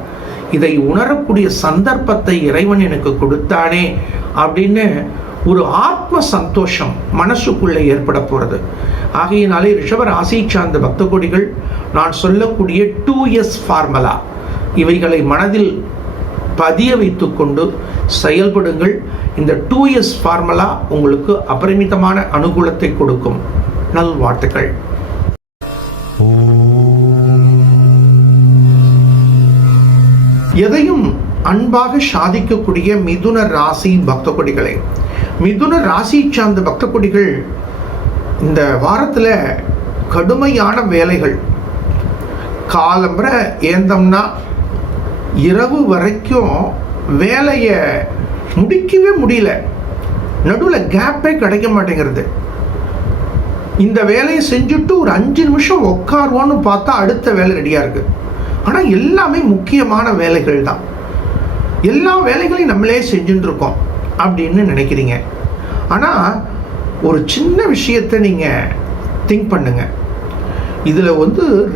இதை உணரக்கூடிய சந்தர்ப்பத்தை இறைவன் எனக்கு கொடுத்தானே அப்படின்னு ஒரு ஆத்ம சந்தோஷம் மனசுக்குள்ளே ஏற்பட போகிறது. ஆகையினாலே ரிஷப ராசி சார்ந்த பக்த கோடிகள் நான் சொல்லக்கூடிய 2S ஃபார்முலா இவைகளை மனதில் பதிய வைத்து கொண்டு செயல்படுங்கள். இந்த 2S ஃபார்முலா உங்களுக்கு அபரிமிதமான அனுகூலத்தை கொடுக்கும். நல்வாழ்த்துக்கள். எதையும் அன்பாக சாதிக்கக்கூடிய மிதுன ராசி பக்த கொடிகளே, மிதுன ராசி சார்ந்த பக்த கொடிகள் இந்த வாரத்தில் கடுமையான வேலைகள். காலம்பரை ஏந்தம்னா இரவு வரைக்கும் வேலையை முடிக்கவே முடியல, நடுவில் கேப்பே கிடைக்க மாட்டேங்கிறது. இந்த வேலையை செஞ்சுட்டு ஒரு 5 நிமிஷம் உட்காருவோன்னு பார்த்தா அடுத்த வேலை ரெடியாக இருக்குது. ஆனால் எல்லாமே முக்கியமான வேலைகள் தான். எல்லா வேலைகளையும் நம்மளே செஞ்சுட்டு இருக்கோம் அப்படின்னு நினைக்கிறீங்க. ஆனால் ஒரு சின்ன விஷயத்தை நீங்கள் திங்க் பண்ணுங்க. இதில்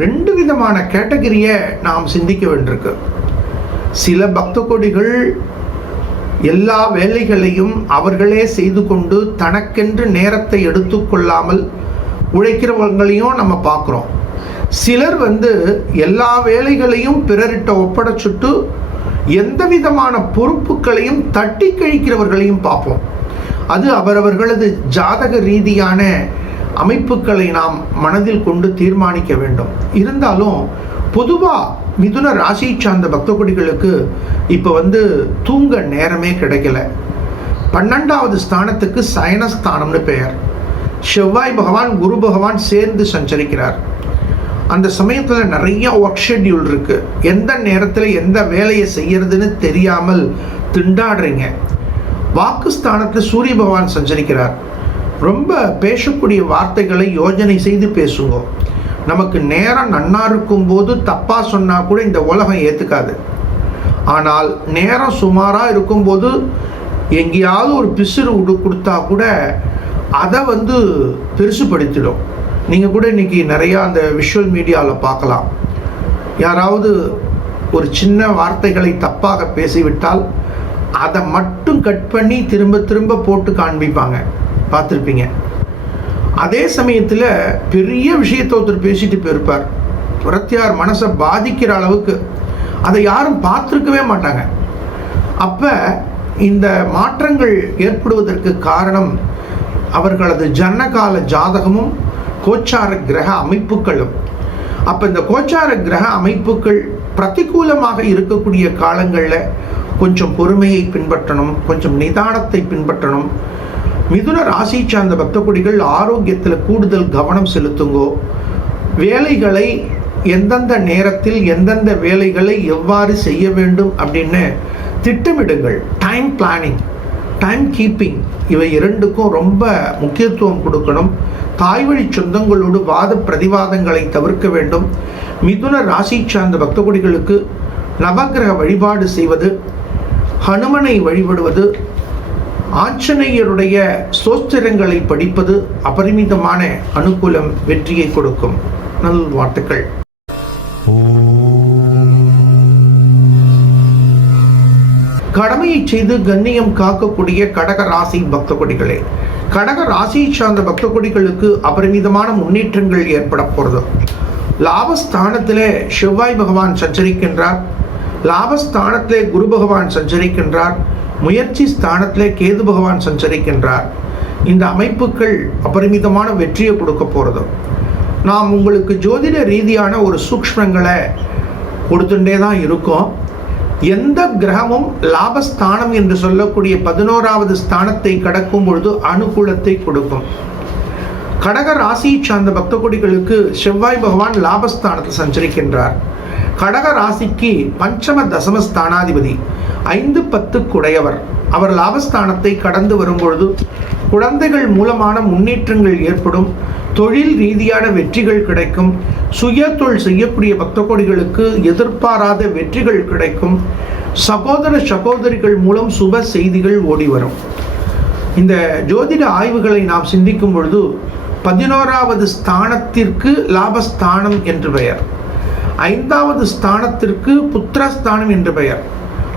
2 விதமான கேட்டகரியை நாம் சிந்திக்க வேண்டியிருக்கு. சில பக்த கோடிகள் எல்லா வேலைகளையும் அவர்களே செய்து கொண்டு தனக்கென்று நேரத்தை எடுத்துக்கொள்ளாமல் உழைக்கிறவங்களையும் நம்ம பார்க்குறோம். சிலர் எல்லா வேலைகளையும் பிறரிட்ட ஒப்படைச்சுட்டு எந்த விதமான பொறுப்புகளையும் தட்டி கழிக்கிறவர்களையும் பார்ப்போம். அது அவரவர்களது ஜாதக ரீதியான அமைப்புகளை நாம் மனதில் கொண்டு தீர்மானிக்க வேண்டும். இருந்தாலும் பொதுவாக மிதுன ராசி சார்ந்த பக்த கொடிகளுக்கு இப்போ தூங்க நேரமே கிடைக்கல. 12வது ஸ்தானத்துக்கு சயனஸ்தானம்னு பெயர். செவ்வாய் பகவான் குரு பகவான் சேர்ந்து சஞ்சரிக்கிறார். அந்த சமயத்தில் நிறைய ஒர்க் ஷெட்யூல் இருக்குது. எந்த நேரத்தில் எந்த வேலையை செய்யறதுன்னு தெரியாமல் திண்டாடுறீங்க. வாக்குஸ்தானத்தில் சூரிய பகவான் சஞ்சரிக்கிறார். ரொம்ப பேசக்கூடிய வார்த்தைகளை யோஜனை செய்து பேசுங்க. நமக்கு நேரம் நன்னா இருக்கும்போது தப்பாக சொன்னால் கூட இந்த உலகம் ஏற்றுக்காது. ஆனால் நேரம் சுமாராக இருக்கும்போது எங்கேயாவது ஒரு பிசுறு கொடுத்தா கூட அதை பெருசுப்படுத்திடும். நீங்கள் கூட இன்றைக்கி நிறையா அந்த விஷுவல் மீடியாவில் பார்க்கலாம். யாராவது ஒரு சின்ன வார்த்தைகளை தப்பாக பேசிவிட்டால் அதை மட்டும் கட் பண்ணி திரும்ப திரும்ப போட்டு காண்பிப்பாங்க, பார்த்துருப்பீங்க. அதே சமயத்தில் பெரிய விஷயத்தை ஒருத்தர் பேசிட்டு போயிருப்பார், புறத்தியார் மனசை பாதிக்கிற அளவுக்கு அதை யாரும் பார்த்துருக்கவே மாட்டாங்க. அப்போ இந்த மாற்றங்கள் ஏற்படுவதற்கு காரணம் அவர்களது ஜனகால ஜாதகமும் கோச்சார கிரக அமைப்புகளும். அப்போ இந்த கோச்சார கிரக அமைப்புகள் பிரதிகூலமாக இருக்கக்கூடிய காலங்களில் கொஞ்சம் பொறுமையை பின்பற்றணும், கொஞ்சம் நிதானத்தை பின்பற்றணும். மிதுன ராசி சார்ந்த பக்த கொடிகள் ஆரோக்கியத்தில் கூடுதல் கவனம் செலுத்துங்கோ. வேலைகளை எந்தெந்த நேரத்தில் எந்தெந்த வேலைகளை எவ்வாறு செய்ய வேண்டும் அப்படின்னு திட்டமிடுங்கள். டைம் பிளானிங், டைம் கீப்பிங், இவை இரண்டுக்கும் ரொம்ப முக்கியத்துவம் கொடுக்கணும். தாய்வழி சொந்தங்களோடு வாத பிரதிவாதங்களை தவிர்க்க வேண்டும். மிதுன ராசி சார்ந்த பக்த கொடிகளுக்கு நவகிரக வழிபாடு செய்வது, ஹனுமனை வழிபடுவது, ஆஞ்சநேயருடைய ஸ்தோத்திரங்களை படிப்பது அபரிமிதமான அனுகூலம், வெற்றியை கொடுக்கும். நல்வாழ்த்துக்கள். கடமையை செய்து கண்ணியம் காக்கக்கூடிய கடக ராசி பக்த கொடிகளே, கடக ராசி சார்ந்த பக்த கொடிகளுக்கு அபரிமிதமான முன்னேற்றங்கள் ஏற்பட போகிறது. லாபஸ்தானத்திலே செவ்வாய் பகவான் சஞ்சரிக்கின்றார். லாபஸ்தானத்திலே குரு பகவான் சஞ்சரிக்கின்றார். முயற்சி ஸ்தானத்திலே கேது பகவான் சஞ்சரிக்கின்றார். இந்த அமைப்புகள் அபரிமிதமான வெற்றியை கொடுக்க போகிறது. நாம் உங்களுக்கு ஜோதிட ரீதியான ஒரு சூக்ஷ்மங்களை கொடுத்துட்டே தான் இருக்கோம். எந்த கிரகமும் லாபஸ்தானம் என்று சொல்லக்கூடிய 11வது ஸ்தானத்தை கடக்கும் பொழுது அனுகூலத்தை கொடுக்கும். கடக ராசி சார்ந்த பக்த கொடிகளுக்கு செவ்வாய் பகவான் லாபஸ்தானத்தில் சஞ்சரிக்கின்றார். கடக ராசிக்கு பஞ்சம தசம ஸ்தானாதிபதி 5-10 குடையவர். அவர் லாபஸ்தானத்தை கடந்து வரும்பொழுது குழந்தைகள் மூலமான முன்னேற்றங்கள் ஏற்படும். தொழில் ரீதியான வெற்றிகள் கிடைக்கும். சுய தொழில் செய்யக்கூடிய பக்த கோடிகளுக்கு எதிர்பாராத வெற்றிகள் கிடைக்கும். சகோதர சகோதரிகள் மூலம் சுப செய்திகள் ஓடி வரும். இந்த ஜோதிட ஆய்வுகளை நாம் சிந்திக்கும் பொழுது 11வது ஸ்தானத்திற்கு லாபஸ்தானம் என்று பெயர், 5வது ஸ்தானத்திற்கு புத்திரஸ்தானம் என்று பெயர்,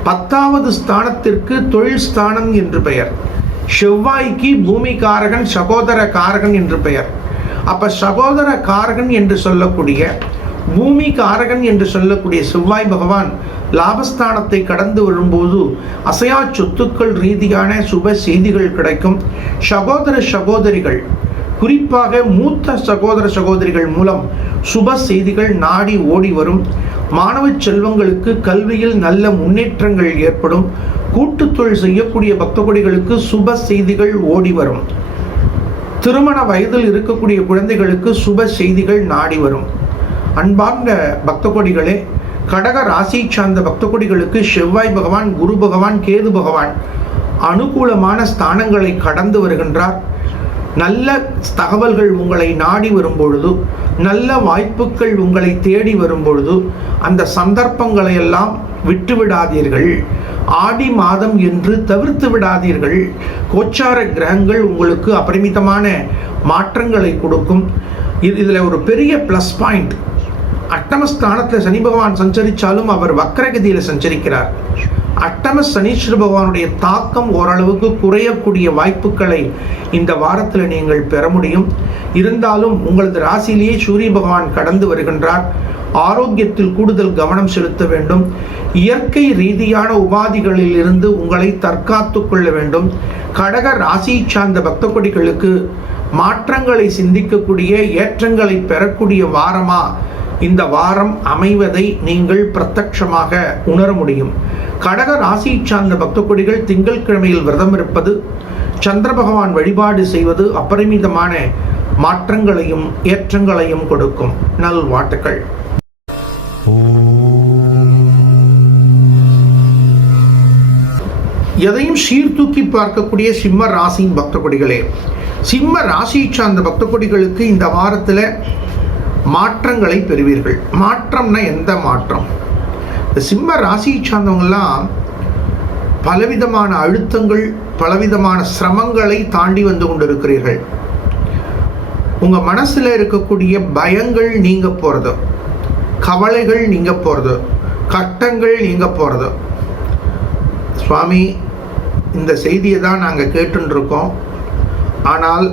10வது ஸ்தானத்திற்கு தொழில் ஸ்தானம் என்று பெயர், செவ்வாய்க்கு பூமி காரகன் சகோதர காரகன் என்று பெயர். அப்ப சகோதர காரகன் என்று சொல்லக்கூடிய, பூமி காரகன் என்று சொல்லக்கூடிய செவ்வாய் பகவான் லாபஸ்தானத்தை கடந்து வரும்போது அசையா சொத்துக்கள் ரீதியான சுப செய்திகள் கிடைக்கும். சகோதர சகோதரிகள், குறிப்பாக மூத்த சகோதர சகோதரிகள் மூலம் சுப செய்திகள் நாடி ஓடி வரும். மாணவ செல்வங்களுக்கு கல்வியில் நல்ல முன்னேற்றங்கள் ஏற்படும். கூட்டு தொழில் செய்யக்கூடிய பக்த கொடிகளுக்கு சுப செய்திகள் ஓடி வரும். திருமண வயதில் இருக்கக்கூடிய குழந்தைகளுக்கு சுப செய்திகள் நாடி வரும். அன்பார்ந்த பக்த கொடிகளே, கடக ராசி சார்ந்த பக்த கொடிகளுக்கு செவ்வாய் பகவான், குரு பகவான், கேது பகவான் அனுகூலமான ஸ்தானங்களை கடந்து வருகின்றார். நல்ல தகவல்கள் உங்களை நாடி வரும்பொழுது, நல்ல வாய்ப்புகள் உங்களை தேடி வரும்பொழுது அந்த சந்தர்ப்பங்களை எல்லாம் விட்டுவிடாதீர்கள். ஆடி மாதம் என்று தவிர்த்து விடாதீர்கள். கோச்சார கிரகங்கள் உங்களுக்கு அபரிமிதமான மாற்றங்களை கொடுக்கும். இதில் ஒரு பெரிய ப்ளஸ் பாயிண்ட், அட்டமஸ்தானத்தில் சனி பகவான் சஞ்சரித்தாலும் அவர் வக்ரகதியில் சஞ்சரிக்கிறார். அட்டம சனீஸ்வர பகவானுடைய தாக்கம் ஓரளவுக்கு குறையக்கூடிய வாய்ப்புகளை இந்த வாரத்தில் நீங்கள் பெற முடியும். இருந்தாலும் உங்களது ராசியிலேயே சூரிய பகவான் கடந்து வருகின்றார். ஆரோக்கியத்தில் கூடுதல் கவனம் செலுத்த வேண்டும். இயற்கை ரீதியான உபாதிகளில் இருந்து உங்களை தற்காத்து கொள்ள வேண்டும். கடக ராசியை சார்ந்த பக்த கொடிகளுக்கு மாற்றங்களை சிந்திக்கக்கூடிய, ஏற்றங்களை பெறக்கூடிய வாரமா இந்த வாரம் அமைவதை நீங்கள் பிரத்யட்சமாக உணர முடியும். கடக ராசியை சார்ந்த பக்த கொடிகள் திங்கட்கிழமையில் விரதம் இருப்பது, சந்திர பகவான் வழிபாடு செய்வது அபரிமிதமான மாற்றங்களையும் ஏற்றங்களையும் கொடுக்கும். நல்வாழ்த்துக்கள். எதையும் சீர்தூக்கி பார்க்கக்கூடிய சிம்ம ராசியின் பக்த கொடிகளே, சிம்ம ராசியை சார்ந்த பக்த கொடிகளுக்கு இந்த வாரத்தில் மாற்றங்களை பெறுவீர்கள். மாற்றம்னா எந்த மாற்றம்? இந்த சிம்ம ராசியை சார்ந்தவங்கெல்லாம் பலவிதமான அழுத்தங்கள், பலவிதமான சிரமங்களை தாண்டி வந்து கொண்டிருக்கிறீர்கள். உங்கள் மனசில் இருக்கக்கூடிய பயங்கள் நீங்க போகிறது, கவலைகள் நீங்க போகிறது, கட்டங்கள் நீங்க போகிறது. சுவாமி, இந்த செய்தியை தான் நாங்கள் கேட்டுருக்கோம், ஆனால்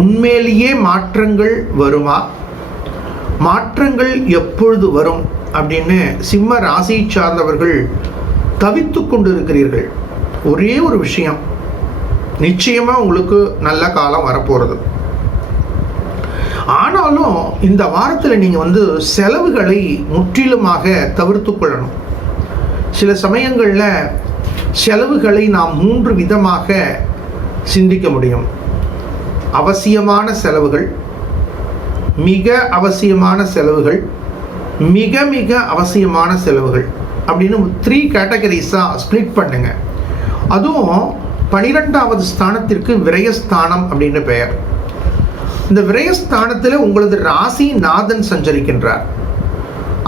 உண்மையிலேயே மாற்றங்கள் வருமா, மாற்றங்கள் எப்பொழுது வரும் அப்படின்னு சிம்ம ராசியை சார்ந்தவர்கள் தவித்து கொண்டு இருக்கிறீர்கள். ஒரே ஒரு விஷயம், நிச்சயமாக உங்களுக்கு நல்ல காலம் வரப்போகிறது. ஆனாலும் இந்த வாரத்தில் நீங்கள் செலவுகளை முற்றிலுமாக தவிர்த்து கொள்ளணும். சில சமயங்களில் செலவுகளை நாம் 3 விதமாக சிந்திக்க முடியும். அவசியமான செலவுகள், மிக அவசியமான செலவுகள், மிக மிக அவசியமான செலவுகள் அப்படின்னு 3 கேட்டகரிஸாக ஸ்ப்ளிட் பண்ணுங்க. அதுவும் 12வது ஸ்தானத்திற்கு விரயஸ்தானம் அப்படின்னு பெயர். இந்த விரயஸ்தானத்தில் உங்களது ராசி நாதன் சஞ்சரிக்கின்றார்.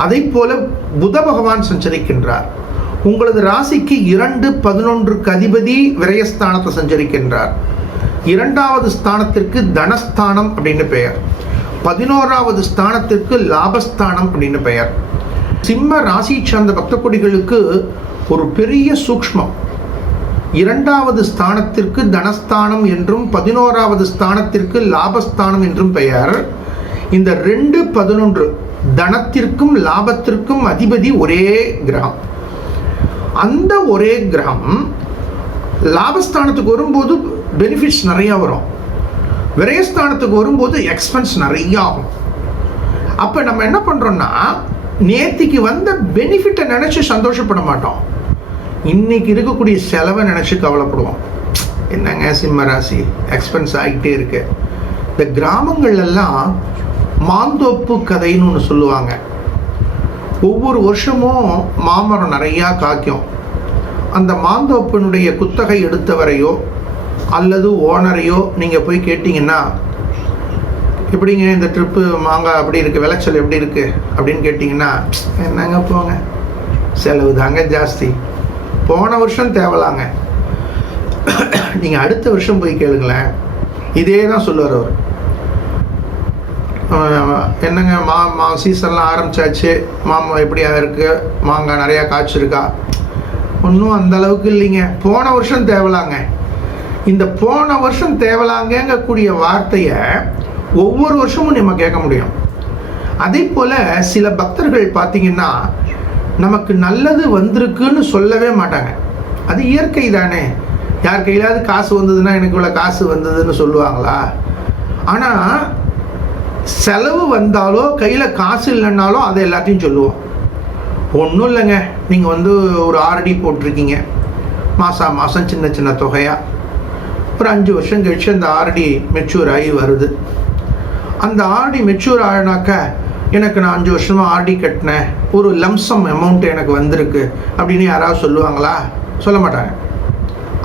அதை போல புத பகவான் சஞ்சரிக்கின்றார். உங்களது ராசிக்கு 2, 11 அதிபதி விரயஸ்தானத்தை சஞ்சரிக்கின்றார். 2வது ஸ்தானத்திற்கு தனஸ்தானம் அப்படின்னு பெயர். 11வது ஸ்தானத்திற்கு லாபஸ்தானம் அப்படின்னு பெயர். சிம்ம ராசியை சார்ந்த பக்த கொடிகளுக்கு ஒரு பெரிய சூக்ஷ்மம். 2வது ஸ்தானத்திற்கு தனஸ்தானம் என்றும் 11வது ஸ்தானத்திற்கு லாபஸ்தானம் என்றும் பெயர். இந்த 2, 11 தனத்திற்கும் லாபத்திற்கும் அதிபதி ஒரே கிரகம். அந்த ஒரே கிரகம் லாபஸ்தானத்துக்கு வரும்போது பெனிஃபிட்ஸ் நிறையா வரும், விரயஸ்தானத்துக்கு வரும்போது எக்ஸ்பென்ஸ் நிறையா ஆகும். அப்போ நம்ம என்ன பண்ணுறோம்னா, நேத்திக்கு வந்த பெனிஃபிட்டை நினச்சி சந்தோஷப்பட மாட்டோம், இன்னைக்கு இருக்கக்கூடிய செலவை நினச்சி கவலைப்படுவோம். என்னங்க சிம்ம ராசி, எக்ஸ்பென்ஸ் ஆகிட்டே இருக்கு. இந்த கிராமங்கள்லாம் மாந்தோப்பு கதைன்னு ஒன்று சொல்லுவாங்க. ஒவ்வொரு வருஷமும் மாமரம் நிறையா காய்க்கும். அந்த மாந்தோப்பினுடைய குத்தகை எடுத்தவரையோ அல்லது ஓனரையோ நீங்கள் போய் கேட்டிங்கன்னா, எப்படிங்க இந்த ட்ரிப்பு மாங்காய் அப்படி இருக்குது, விளைச்சல் எப்படி இருக்குது அப்படின்னு கேட்டிங்கன்னா, என்னங்க போங்க, செலவு தாங்க ஜாஸ்தி, போன வருஷம் தேவலாங்க, நீங்கள் அடுத்த வருஷம் போய் கேளுங்களேன், இதே தான் சொல்லுவார் அவர். என்னங்க சீசன்லாம் ஆரம்பிச்சாச்சு, மாமா எப்படியா இருக்குது, மாங்காய் நிறையா காய்ச்சிருக்கா? ஒன்றும் அந்த அளவுக்கு இல்லைங்க, போன வருஷம் தேவலாங்க. இந்த போன வருஷம் தேவலாங்கக்கூடிய வார்த்தையை ஒவ்வொரு வருஷமும் நம்ம கேட்க முடியும். அதே போல் சில பக்தர்கள் பார்த்தீங்கன்னா, நமக்கு நல்லது வந்திருக்குன்னு சொல்லவே மாட்டாங்க. அது இயற்கை தானே. யார் கையிலாவது காசு வந்ததுன்னா எனக்கு இவ்வளோ காசு வந்ததுன்னு சொல்லுவாங்களா? ஆனால் செலவு வந்தாலோ கையில் காசு இல்லைன்னாலும் அதை எல்லாத்தையும் சொல்லுவோம். ஒன்றும் இல்லைங்க, நீங்கள் ஒரு ஆர்டி போட்டிருக்கீங்க, மாதம் சின்ன சின்ன தொகையாக, ஒரு 5 வருஷம் கழிச்சு அந்த ஆர்டி மெச்சூர் ஆகி வருது. அந்த ஆர்டி மெச்சூர் ஆகினாக்க, எனக்கு நான் 5 வருஷமாக ஆர்டி கட்டினேன், ஒரு லம்சம் அமௌண்ட் எனக்கு வந்திருக்கு அப்படின்னு யாராவது சொல்லுவாங்களா? சொல்ல மாட்டாங்க.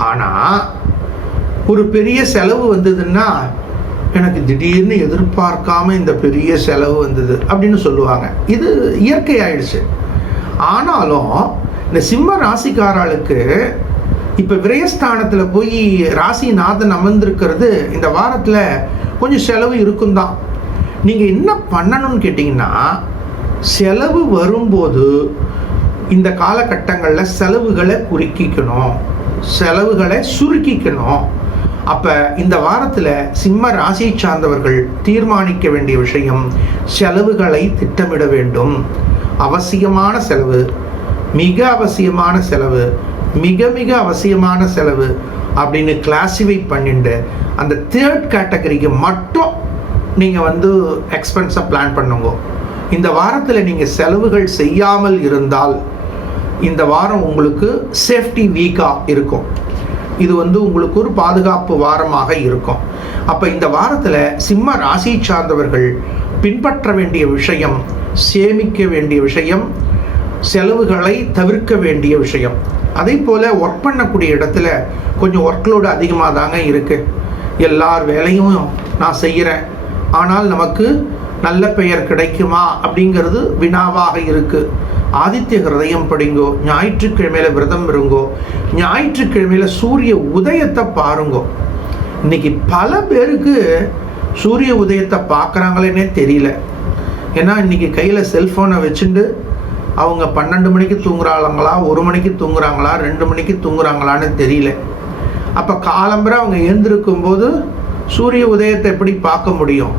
ஆனால் ஒரு பெரிய செலவு வந்ததுன்னா, எனக்கு திடீர்னு எதிர்பார்க்காம இந்த பெரிய செலவு வந்தது அப்படின்னு சொல்லுவாங்க. இது இயற்கை ஆயிடுச்சு. ஆனாலும் இந்த சிம்ம ராசிக்காரர்களுக்கு இப்போ விரயஸ்தானத்தில் போய் ராசிநாதன் அமர்ந்திருக்கிறது இந்த வாரத்தில் கொஞ்சம் செலவு இருக்கும் தான். நீங்கள் என்ன பண்ணணும்னு கேட்டிங்கன்னா, செலவு வரும்போது இந்த காலகட்டங்களில் செலவுகளை குறுக்கிக்கணும், செலவுகளை சுருக்கிக்கணும். அப்போ இந்த வாரத்தில் சிம்ம ராசியை சார்ந்தவர்கள் தீர்மானிக்க வேண்டிய விஷயம், செலவுகளை திட்டமிட வேண்டும். அவசியமான செலவு, மிக அவசியமான செலவு, மிக மிக அவசியமான செலவு அப்படின்னு கிளாசிஃபை பண்ணிட்டு அந்த தேர்ட் கேட்டகரிக்கு மட்டும் நீங்கள் எக்ஸ்பென்ஸை பிளான் பண்ணுங்க. இந்த வாரத்தில் நீங்கள் செலவுகள் செய்யாமல் இருந்தால் இந்த வாரம் உங்களுக்கு சேஃப்டி வீக்காக இருக்கும். இது உங்களுக்கு ஒரு பாதுகாப்பு வாரமாக இருக்கும். அப்போ இந்த வாரத்தில் சிம்ம ராசியை சார்ந்தவர்கள் பின்பற்ற வேண்டிய விஷயம், சேமிக்க வேண்டிய விஷயம், செலவுகளை தவிர்க்க வேண்டிய விஷயம். அதே போல் ஒர்க் பண்ணக்கூடிய இடத்துல கொஞ்சம் ஒர்க்லோடு அதிகமாக தாங்க இருக்குது. எல்லார் வேலையும் நான் செய்கிறேன், ஆனால் நமக்கு நல்ல பெயர் கிடைக்குமா அப்படிங்கிறது வினாவாக இருக்குது. ஆதித்ய ஹிருதயம் படிங்கோ, ஞாயிற்றுக்கிழமையில விரதம் இருங்கோ, ஞாயிற்றுக்கிழமையில சூரிய உதயத்தை பாருங்கோ. இன்னைக்கு பல பேருக்கு சூரிய உதயத்தை பார்க்குறாங்களேன்னே தெரியல. ஏன்னா இன்னைக்கு கையில் செல்ஃபோனை வச்சுட்டு அவங்க 12 மணிக்கு தூங்குறாங்களா, 1 மணிக்கு தூங்குறாங்களா, 2 மணிக்கு தூங்குறாங்களான்னு தெரியல. அப்போ காலம்பரை அவங்க எழுந்திருக்கும் போது சூரிய உதயத்தை எப்படி பார்க்க முடியும்?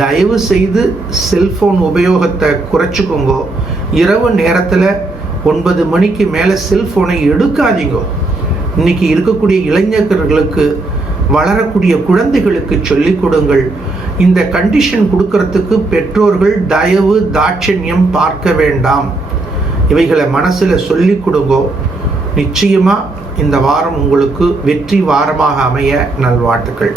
தயவு செய்து செல்ஃபோன் உபயோகத்தை குறைச்சிக்கோங்கோ. இரவு நேரத்தில் 9 மணிக்கு மேலே செல்ஃபோனை எடுக்காதீங்க. இன்னைக்கு இருக்கக்கூடிய இளைஞர்களுக்கு, வளரக்கூடிய குழந்தைகளுக்கு சொல்லிக் கொடுங்கள். இந்த கண்டிஷன் கொடுக்கறதுக்கு பெற்றோர்கள் தயவு தாட்சண்யம் பார்க்க வேண்டாம். இவைகளை மனசில் சொல்லிக் கொடுங்கோ. நிச்சயமாக இந்த வாரம் உங்களுக்கு வெற்றி வாரமாக அமைய நல்வாழ்த்துக்கள்.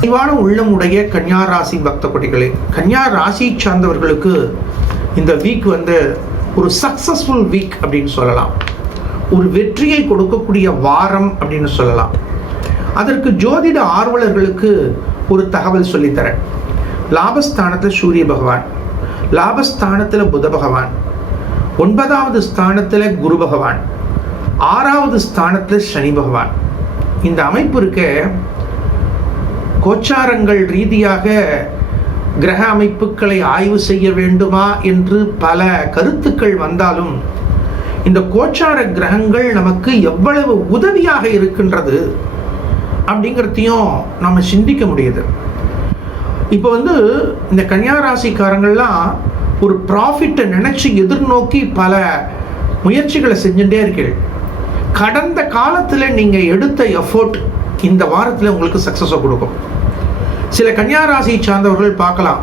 தெளிவான உள்ளமுடைய கன்னியா ராசி பக்த கொடிகளே, கன்னியா ராசியை சார்ந்தவர்களுக்கு இந்த வீக் ஒரு சக்சஸ்ஃபுல் வீக் அப்படின்னு சொல்லலாம். ஒரு வெற்றியை கொடுக்கக்கூடிய வாரம் அப்படின்னு சொல்லலாம். அதற்கு ஜோதிட ஆர்வலர்களுக்கு ஒரு தகவல் சொல்லித்தரேன். லாபஸ்தானத்தில் சூரிய பகவான், லாபஸ்தானத்தில் புத பகவான், 9வது ஸ்தானத்தில் குரு பகவான், 6வது ஸ்தானத்தில் சனி பகவான். இந்த அமைப்பு இருக்க கோச்சாரங்கள் ரீதியாக கிரக அமைப்புகளை ஆய்வு செய்ய வேண்டுமா என்று பல கருத்துக்கள் வந்தாலும் இந்த கோச்சார கிரகங்கள் நமக்கு எவ்வளவு உதவியாக இருக்கின்றது அப்படிங்கிறதையும் நம்ம சிந்திக்க முடியுது. இப்போ இந்த கன்னியா ராசிக்காரங்கள்லாம் ஒரு ப்ராஃபிட்டை நினைச்சு எதிர்நோக்கி பல முயற்சிகளை செஞ்சுட்டே இருக்கீர்கள். கடந்த காலத்தில் நீங்கள் எடுத்த எஃபோர்ட் இந்த வாரத்தில் உங்களுக்கு சக்ஸஸை கொடுக்கும். சில கன்னியா ராசியை சார்ந்தவர்கள் பார்க்கலாம்,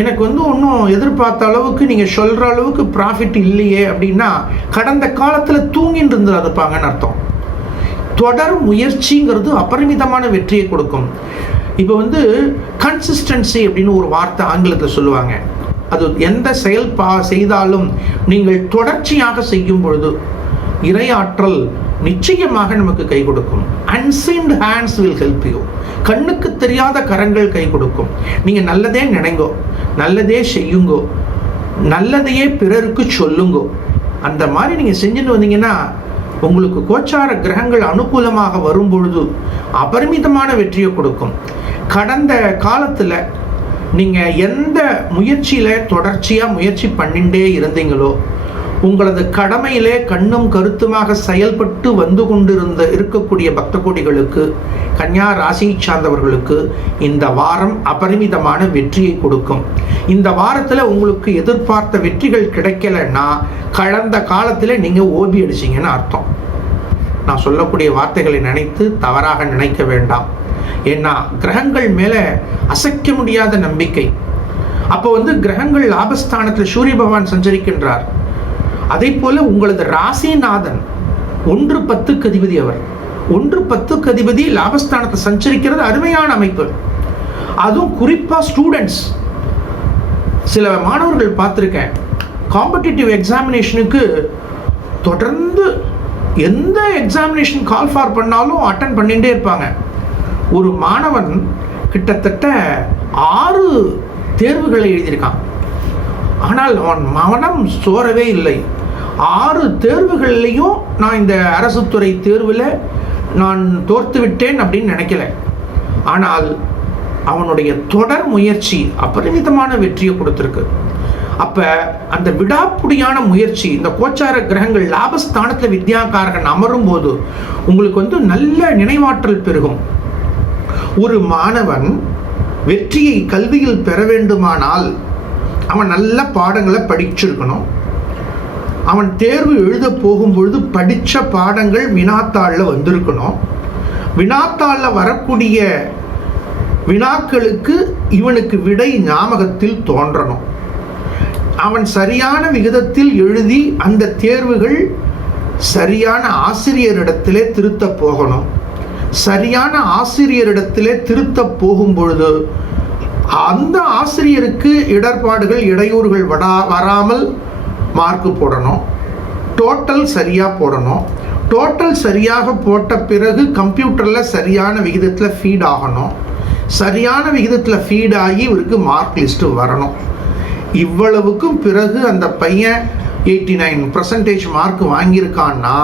எனக்கு ஒன்றும் எதிர்பார்த்த அளவுக்கு நீங்கள் சொல்கிற அளவுக்கு ப்ராஃபிட் இல்லையே அப்படின்னா கடந்த காலத்தில் தூங்கிட்டு இருப்பாங்கன்னு அர்த்தம். தொடர் முயற்சிங்கிறது அபரிமிதமான வெற்றியை கொடுக்கும். இப்போ கன்சிஸ்டன்சி அப்படின்னு ஒரு வார்த்தை ஆங்கிலத்தில் சொல்லுவாங்க. அது எந்த செயல் செய்தாலும் நீங்கள் தொடர்ச்சியாக செய்யும் பொழுது இறையாற்றல் நிச்சயமாக நமக்கு கை கொடுக்கும். அன்சீன்ட் ஹேண்ட்ஸ் வில் ஹெல்ப் யூ. கண்ணுக்கு தெரியாத கரங்கள் கை கொடுக்கும். நீங்கள் நல்லதே நினைங்கோ, நல்லதே செய்யுங்கோ, நல்லதையே பிறருக்கு சொல்லுங்கோ. அந்த மாதிரி நீங்கள் செஞ்சுட்டு வந்தீங்கன்னா உங்களுக்கு கோச்சார கிரகங்கள் அனுகூலமாக வரும் பொழுது அபரிமிதமான வெற்றியை கொடுக்கும். கடந்த காலத்தில் நீங்கள் எந்த முயற்சியில் தொடர்ச்சியாக முயற்சி பண்ணிகிட்டே இருந்தீங்களோ உங்களது கடமையிலே கண்ணும் கருத்துமாக செயல்பட்டு இருக்கக்கூடிய பக்த கோடிகளுக்கு, கன்னியா ராசியை சார்ந்தவர்களுக்கு இந்த வாரம் அபரிமிதமான வெற்றியை கொடுக்கும். இந்த வாரத்தில் உங்களுக்கு எதிர்பார்த்த வெற்றிகள் கிடைக்கலன்னா கடந்த காலத்தில் நீங்கள் ஓபி அடிச்சிங்கன்னு அர்த்தம். நான் சொல்லக்கூடிய வார்த்தைகளை நினைத்து தவறாக நினைக்க வேண்டாம். ஏன்னா கிரகங்கள் மேலே அசைக்க முடியாத நம்பிக்கை. அப்போ கிரகங்கள் லாபஸ்தானத்தில் சூரிய பகவான் சஞ்சரிக்கின்றார். அதே போல உங்களது ராசிநாதன் 1-10க்கு அதிபதி. அவர் 1-10க்கு அதிபதி லாபஸ்தானத்தை சஞ்சரிக்கிறது அருமையான அமைப்பு. அதுவும் குறிப்பா ஸ்டூடெண்ட்ஸ், சில மாணவர்கள் பார்த்துருக்கேன், காம்படிட்டிவ் எக்ஸாமினேஷனுக்கு தொடர்ந்து எந்த எக்ஸாமினேஷன் கால் ஃபார் பண்ணாலும் அட்டன் பண்ணிகிட்டே இருப்பாங்க. ஒரு மாணவன் கிட்டத்தட்ட 6 தேர்வுகளை எழுதியிருக்கான். ஆனால் அவன் மனம் சோரவே இல்லை. 6 தேர்வுகள்லையும் நான் இந்த அரசு துறை தேர்வில் நான் தோர்த்து விட்டேன் அப்படின்னு நினைக்கல. ஆனால் அவனுடைய தொடர் முயற்சி அபரிமிதமான வெற்றியை கொடுத்துருக்கு. அப்ப அந்த விடாப்புடியான முயற்சி, இந்த கோச்சார கிரகங்கள் லாபஸ்தானத்துல வித்யாகாரகன் அமரும் போது உங்களுக்கு நல்ல நினைவாற்றல் பெருகும். ஒரு மாணவன் வெற்றியை கல்வியில் பெற வேண்டுமானால் அவன் நல்ல பாடங்களை படிச்சிருக்கணும். அவன் தேர்வு எழுத போகும்பொழுது படித்த பாடங்கள் வினாத்தாளில் வந்திருக்கணும். வினாத்தாளில் வரக்கூடிய வினாக்களுக்கு இவனுக்கு விடை ஞாபகத்தில் தோன்றணும். அவன் சரியான விகிதத்தில் எழுதி அந்த தேர்வுகள் சரியான ஆசிரியரிடத்திலே திருத்த போகணும். சரியான ஆசிரியரிடத்திலே திருத்த போகும் பொழுது அந்த ஆசிரியருக்கு இடர்பாடுகள் இடையூறுகள் வராமல் மார்க்கு போடணும். டோட்டல் சரியாக போடணும். டோட்டல் சரியாக போட்ட பிறகு கம்ப்யூட்டரில் சரியான விகிதத்தில் ஃபீட் ஆகணும். சரியான விகிதத்தில் ஃபீட் ஆகி இவருக்கு மார்க் லிஸ்ட்டு வரணும். இவ்வளவுக்கும் பிறகு அந்த பையன் 89% மார்க் வாங்கியிருக்கான்னா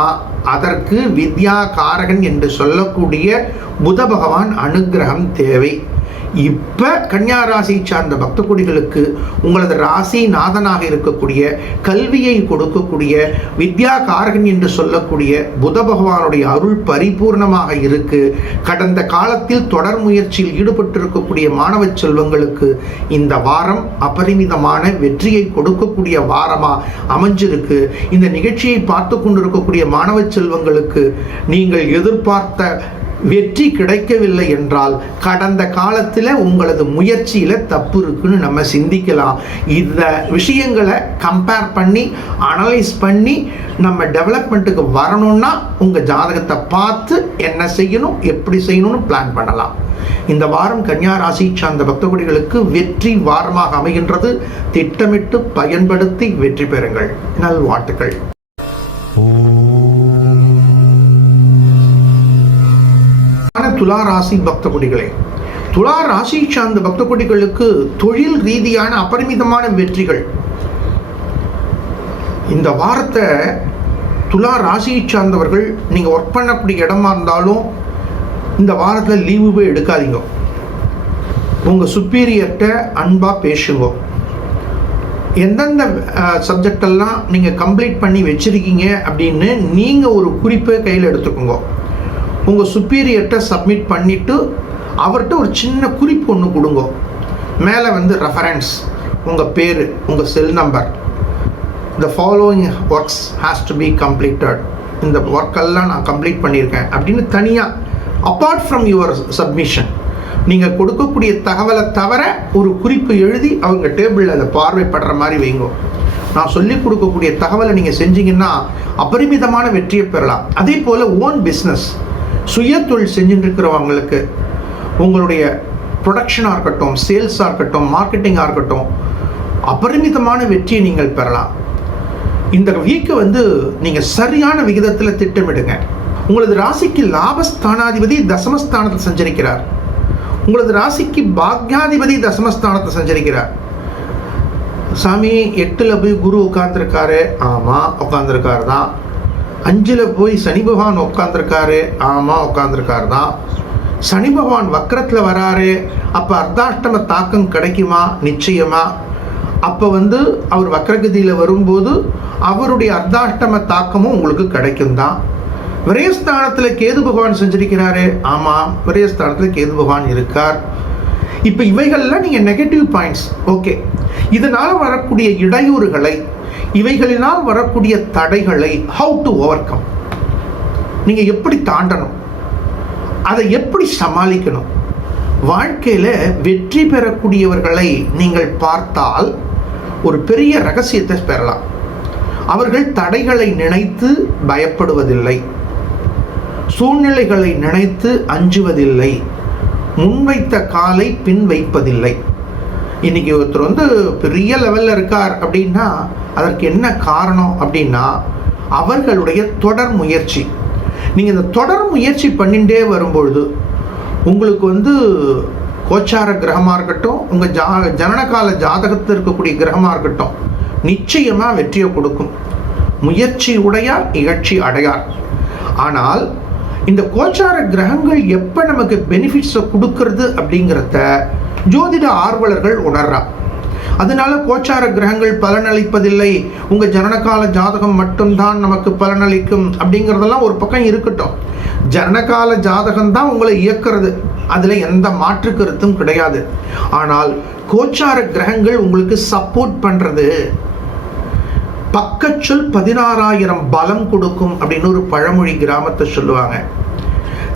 அதற்கு வித்யா காரகன் என்று சொல்லக்கூடிய புத பகவான் அனுகிரகம் தேவை. இப்போ கன்னியா ராசி சார்ந்த பக்த கொடிகளுக்கு உங்களது ராசி நாதனாக இருக்கக்கூடிய கல்வியை கொடுக்கக்கூடிய வித்யா காரகன் என்று சொல்லக்கூடிய புத பகவானுடைய அருள் பரிபூர்ணமாக இருக்கு. கடந்த காலத்தில் தொடர் முயற்சியில் ஈடுபட்டிருக்கக்கூடிய மாணவ செல்வங்களுக்கு இந்த வாரம் அபரிமிதமான வெற்றியை கொடுக்கக்கூடிய வாரமா அமைஞ்சிருக்கு. இந்த நிகழ்ச்சியை பார்த்து கொண்டிருக்கக்கூடிய மாணவ செல்வங்களுக்கு நீங்கள் எதிர்பார்த்த வெற்றி கிடைக்கவில்லை என்றால் கடந்த காலத்தில் உங்களது முயற்சியில் தப்பு இருக்குன்னு நம்ம சிந்திக்கலாம். இந்த விஷயங்களை கம்பேர் பண்ணி அனலைஸ் பண்ணி நம்ம டெவலப்மெண்ட்டுக்கு வரணும்னா உங்கள் ஜாதகத்தை பார்த்து என்ன செய்யணும் எப்படி செய்யணும்னு பிளான் பண்ணலாம். இந்த வாரம் கன்னியா ராசி சார்ந்த பக்தகுடிகளுக்கு வெற்றி வாரமாக அமைகின்றது. திட்டமிட்டு பயன்படுத்தி வெற்றி பெறுங்கள். நல்வாழ்த்துக்கள். துலா ராசி பக்த கொடிகளே, துலா ராசி சார்ந்த பக்த கொடிகளுக்கு தொழில் ரீதியான அபரிமிதமான வெற்றிகள். இந்த வாரத்தை துலா ராசியை சார்ந்தவர்கள் நீங்கள் ஒர்க் பண்ணக்கூடிய இடமா இருந்தாலும் இந்த வாரத்தில் லீவு எடுக்காதீங்க. உங்கள் சுப்பீரியர்கிட்ட அன்பாக பேசுங்க. எந்தெந்த சப்ஜெக்டெல்லாம் நீங்கள் கம்ப்ளீட் பண்ணி வச்சுருக்கீங்க அப்படின்னு நீங்கள் ஒரு குறிப்பை கையில் எடுத்துக்கோங்க. உங்கள் சுப்பீரியர்கிட்ட சப்மிட் பண்ணிவிட்டு அவர்கிட்ட ஒரு சின்ன குறிப்பு ஒன்று கொடுங்க. மேலே ரெஃபரன்ஸ், உங்கள் பேர், உங்கள் cell number, the following works has to be completed, இந்த ஒர்க்கெல்லாம் நான் கம்ப்ளீட் பண்ணியிருக்கேன் அப்படின்னு தனியாக அப்பார்ட் ஃப்ரம் யுவர் சப்மிஷன் நீங்கள் கொடுக்கக்கூடிய தகவலை தவிர ஒரு குறிப்பு எழுதி அவங்க டேபிளில் அதை பார்வைப்படுற மாதிரி வைங்க. நான் சொல்லிக் கொடுக்கக்கூடிய தகவலை நீங்கள் செஞ்சீங்கன்னா அபரிமிதமான வெற்றியை பெறலாம். அதே போல் ஓன் பிஸ்னஸ், சுய தொழில் செஞ்சுட்டு இருக்கிறவங்களுக்கு உங்களுடைய ப்ரொடக்ஷனாக இருக்கட்டும், சேல்ஸாக இருக்கட்டும், மார்க்கெட்டிங்காக இருக்கட்டும் அபரிமிதமான வெற்றியை நீங்கள் பெறலாம். இந்த வீக்கை நீங்கள் சரியான விகிதத்தில் திட்டமிடுங்க. உங்களது ராசிக்கு லாபஸ்தானாதிபதி தசமஸ்தானத்தில் சஞ்சரிக்கிறார். உங்களது ராசிக்கு பாக்யாதிபதி தசமஸ்தானத்தை சஞ்சரிக்கிறார். சாமி 8ல் போய் குரு உட்கார்ந்துருக்காரு. ஆமாம் உட்கார்ந்துருக்காரு தான். 5ல் போய் சனி பகவான் உட்கார்ந்துருக்காரு. ஆமாம் உட்கார்ந்துருக்காரு தான். சனி பகவான் வக்கரத்தில் வராரு. அப்போ அர்த்தாஷ்டம தாக்கம் கிடைக்குமா? நிச்சயமா. அப்போ அவர் வக்கரகதியில் வரும்போது அவருடைய அர்த்தாஷ்டம தாக்கமும் உங்களுக்கு கிடைக்கும் தான். விரயஸ்தானத்தில் கேது பகவான் செஞ்சிருக்கிறாரு. ஆமாம் விரயஸ்தானத்தில் கேது பகவான் இருக்கார். இப்போ இவைகள்லாம் நீங்கள் நெகட்டிவ் பாயிண்ட்ஸ். ஓகே, இதனால் வரக்கூடிய இடையூறுகளை, இவைகளினால் வரக்கூடிய தடைகளை ஹவு டு ஓவர் கம், நீங்கள் எப்படி தாண்டணும், அதை எப்படி சமாளிக்கணும். வாழ்க்கையில் வெற்றி பெறக்கூடியவர்களை நீங்கள் பார்த்தால் ஒரு பெரிய ரகசியத்தை பெறலாம். அவர்கள் தடைகளை நினைத்து பயப்படுவதில்லை, சூழ்நிலைகளை நினைத்து அஞ்சுவதில்லை, முன்வைத்த காலை பின் வைப்பதில்லை. இன்னைக்கு ஒருத்தர் பெரிய லெவலில் இருக்கார் அப்படின்னா அதற்கு என்ன காரணம் அப்படின்னா அவர்களுடைய தொடர் முயற்சி. நீங்கள் இந்த தொடர் முயற்சி பண்ணிகிட்டே வரும்பொழுது உங்களுக்கு கோச்சார கிரகமாக இருக்கட்டும், உங்கள் ஜனனகால ஜாதகத்தில் இருக்கக்கூடிய கிரகமாக இருக்கட்டும், நிச்சயமாக வெற்றியை கொடுக்கும். முயற்சி உடையார் இகழ்ச்சி அடையார். ஆனால் இந்த கோச்சார கிரகங்கள் எப்ப நமக்கு பெனிஃபிட்ஸை கொடுக்கறது அப்படிங்கிறத ஜோதிட ஆர்வலர்கள் உணர்றா. அதனால கோச்சார கிரகங்கள் பலனளிப்பதில்லை, உங்க ஜனனகால ஜாதகம் மட்டும்தான் நமக்கு பலனளிக்கும் அப்படிங்கிறதெல்லாம் ஒரு பக்கம் இருக்கட்டும். ஜனனகால ஜாதகம் தான் உங்களை இயக்கிறது, அதுல எந்த மாற்று கருத்தும் கிடையாது. ஆனால் கோச்சார கிரகங்கள் உங்களுக்கு சப்போர்ட் பண்றது. பக்கச்சொல் 16,000 பலம் கொடுக்கும் அப்படின்னு ஒரு பழமொழி கிராமத்தை சொல்லுவாங்க.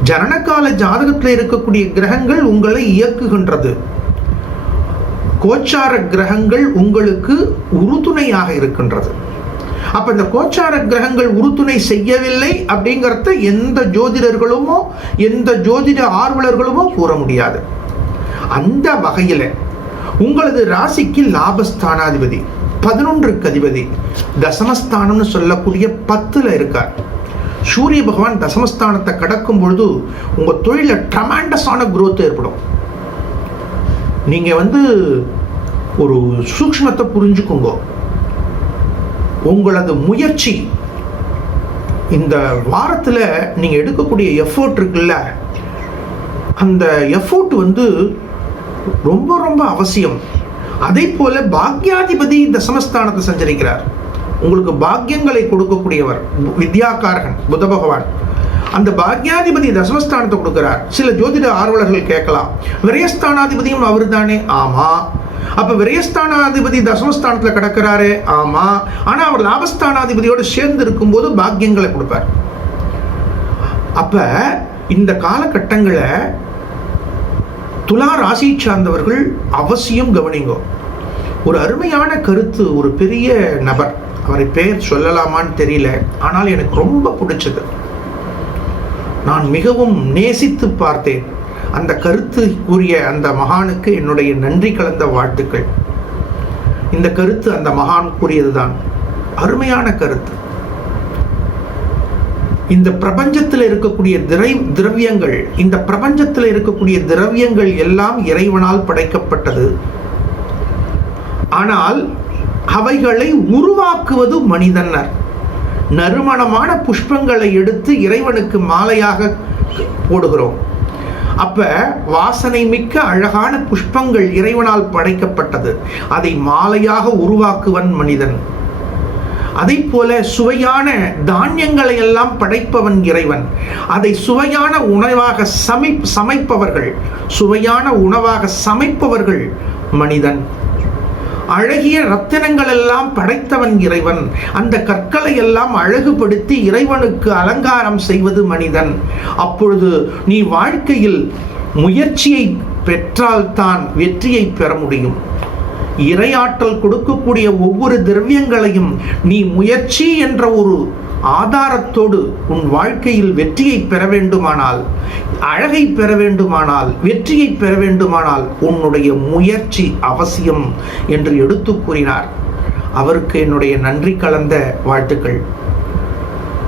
ஜனனகால ஜாதகத்தில் இருக்கக்கூடிய கிரகங்கள் உங்களை இயக்குகின்றது. கோச்சார கிரகங்கள் உங்களுக்கு உறுதுணையாக இருக்கின்றது. அப்ப இந்த கோச்சார கிரகங்கள் உறுதுணை செய்யவில்லை அப்படிங்கிறத எந்த ஜோதிடர்களுமோ எந்த ஜோதிட ஆர்வலர்களுமோ கூற முடியாது. அந்த வகையில உங்களது ராசிக்கு லாபஸ்தானாதிபதி 11க்கு அதிபதி தசமஸ்தானம்னு சொல்லக்கூடிய 10ல இருக்கார். சூரிய பகவான் தசமஸ்தானத்தை கடக்கும் பொழுது உங்க தொழில ட்ரமாண்டஸான growth ஏற்படும். நீங்க ஒரு சூக்ஷ்மத்தை புரிஞ்சுக்கோங்க. உங்களது முயற்சி, இந்த வாரத்தில் நீங்க எடுக்கக்கூடிய எஃபோர்ட் இருக்குல்ல, அந்த எஃபோர்ட் ரொம்ப ரொம்ப அவசியம். அதே போல பாக்யாதிபதி தசமஸ்தானத்தை சஞ்சரிக்கிறார். உங்களுக்கு பாக்கியங்களை கொடுக்கக்கூடியவர் வித்யாகாரகன் புத பகவான். அந்த பாக்யாதிபதி தசமஸ்தானத்தை கொடுக்கிறார். சில ஜோதிட ஆர்வலர்கள் கேட்கலாம், விரயஸ்தானாதிபதியும் அவர் தானே? ஆமா. அப்ப விரயஸ்தானாதிபதி தசமஸ்தானத்துல கிடக்கிறாரு, ஆமா. ஆனா அவர் லாபஸ்தானாதிபதியோடு சேர்ந்து இருக்கும்போது பாக்கியங்களை கொடுப்பார். அப்ப இந்த காலகட்டங்களை துலா ராசி சார்ந்தவர்கள் அவசியம் கவனிங்க. ஒரு அருமையான கருத்து ஒரு பெரிய நபர், அவரை பெயர் சொல்லலாமான்னு தெரியல, ஆனால் எனக்கு ரொம்ப பிடிச்சது, நான் மிகவும் நேசித்து பார்த்தேன். அந்த கருத்து கூறிய அந்த மகானுக்கு என்னுடைய நன்றி கலந்த வாழ்த்துக்கள். இந்த கருத்து அந்த மகான் கூறியதுதான், அருமையான கருத்து. இந்த பிரபஞ்சத்தில் இருக்கக்கூடிய திரவியங்கள், இந்த பிரபஞ்சத்தில் இருக்கக்கூடிய திரவியங்கள் எல்லாம் இறைவனால் படைக்கப்பட்டது. ஆனால் அவைகளை உருவாக்குவது மனிதனர். நறுமணமான புஷ்பங்களை எடுத்து இறைவனுக்கு மாலையாக போடுகிறோம். அப்ப வாசனை மிக்க அழகான புஷ்பங்கள் இறைவனால் படைக்கப்பட்டது. அதை மாலையாக உருவாக்குவன் மனிதன். அதை போல சுவையான தானியங்களை எல்லாம் படைப்பவன் இறைவன். அதை சுவையான உணவாக சமைப்பவர்கள், சுவையான உணவாக சமைப்பவர்கள் மனிதன். அழகிய ரத்தினங்கள் எல்லாம் படைத்தவன் இறைவன். அந்த கற்களை எல்லாம் அழகுபடுத்தி இறைவனுக்கு அலங்காரம் செய்வது மனிதன். அப்பொழுது நீ வாழ்க்கையில் முயற்சியை பெற்றால்தான் வெற்றியை பெற முடியும். இறையாற்றல் கொடுக்கக்கூடிய ஒவ்வொரு திரவியங்களையும் நீ முயற்சி என்ற ஒரு ஆதாரத்தோடு உன் வாழ்க்கையில் வெற்றியை பெற வேண்டுமானால், அழகை பெற வேண்டுமானால், வெற்றியை பெற வேண்டுமானால் உன்னுடைய முயற்சி அவசியம் என்று எடுத்து கூறினார். அவருக்கு என்னுடைய நன்றி கலந்த வாழ்த்துக்கள்.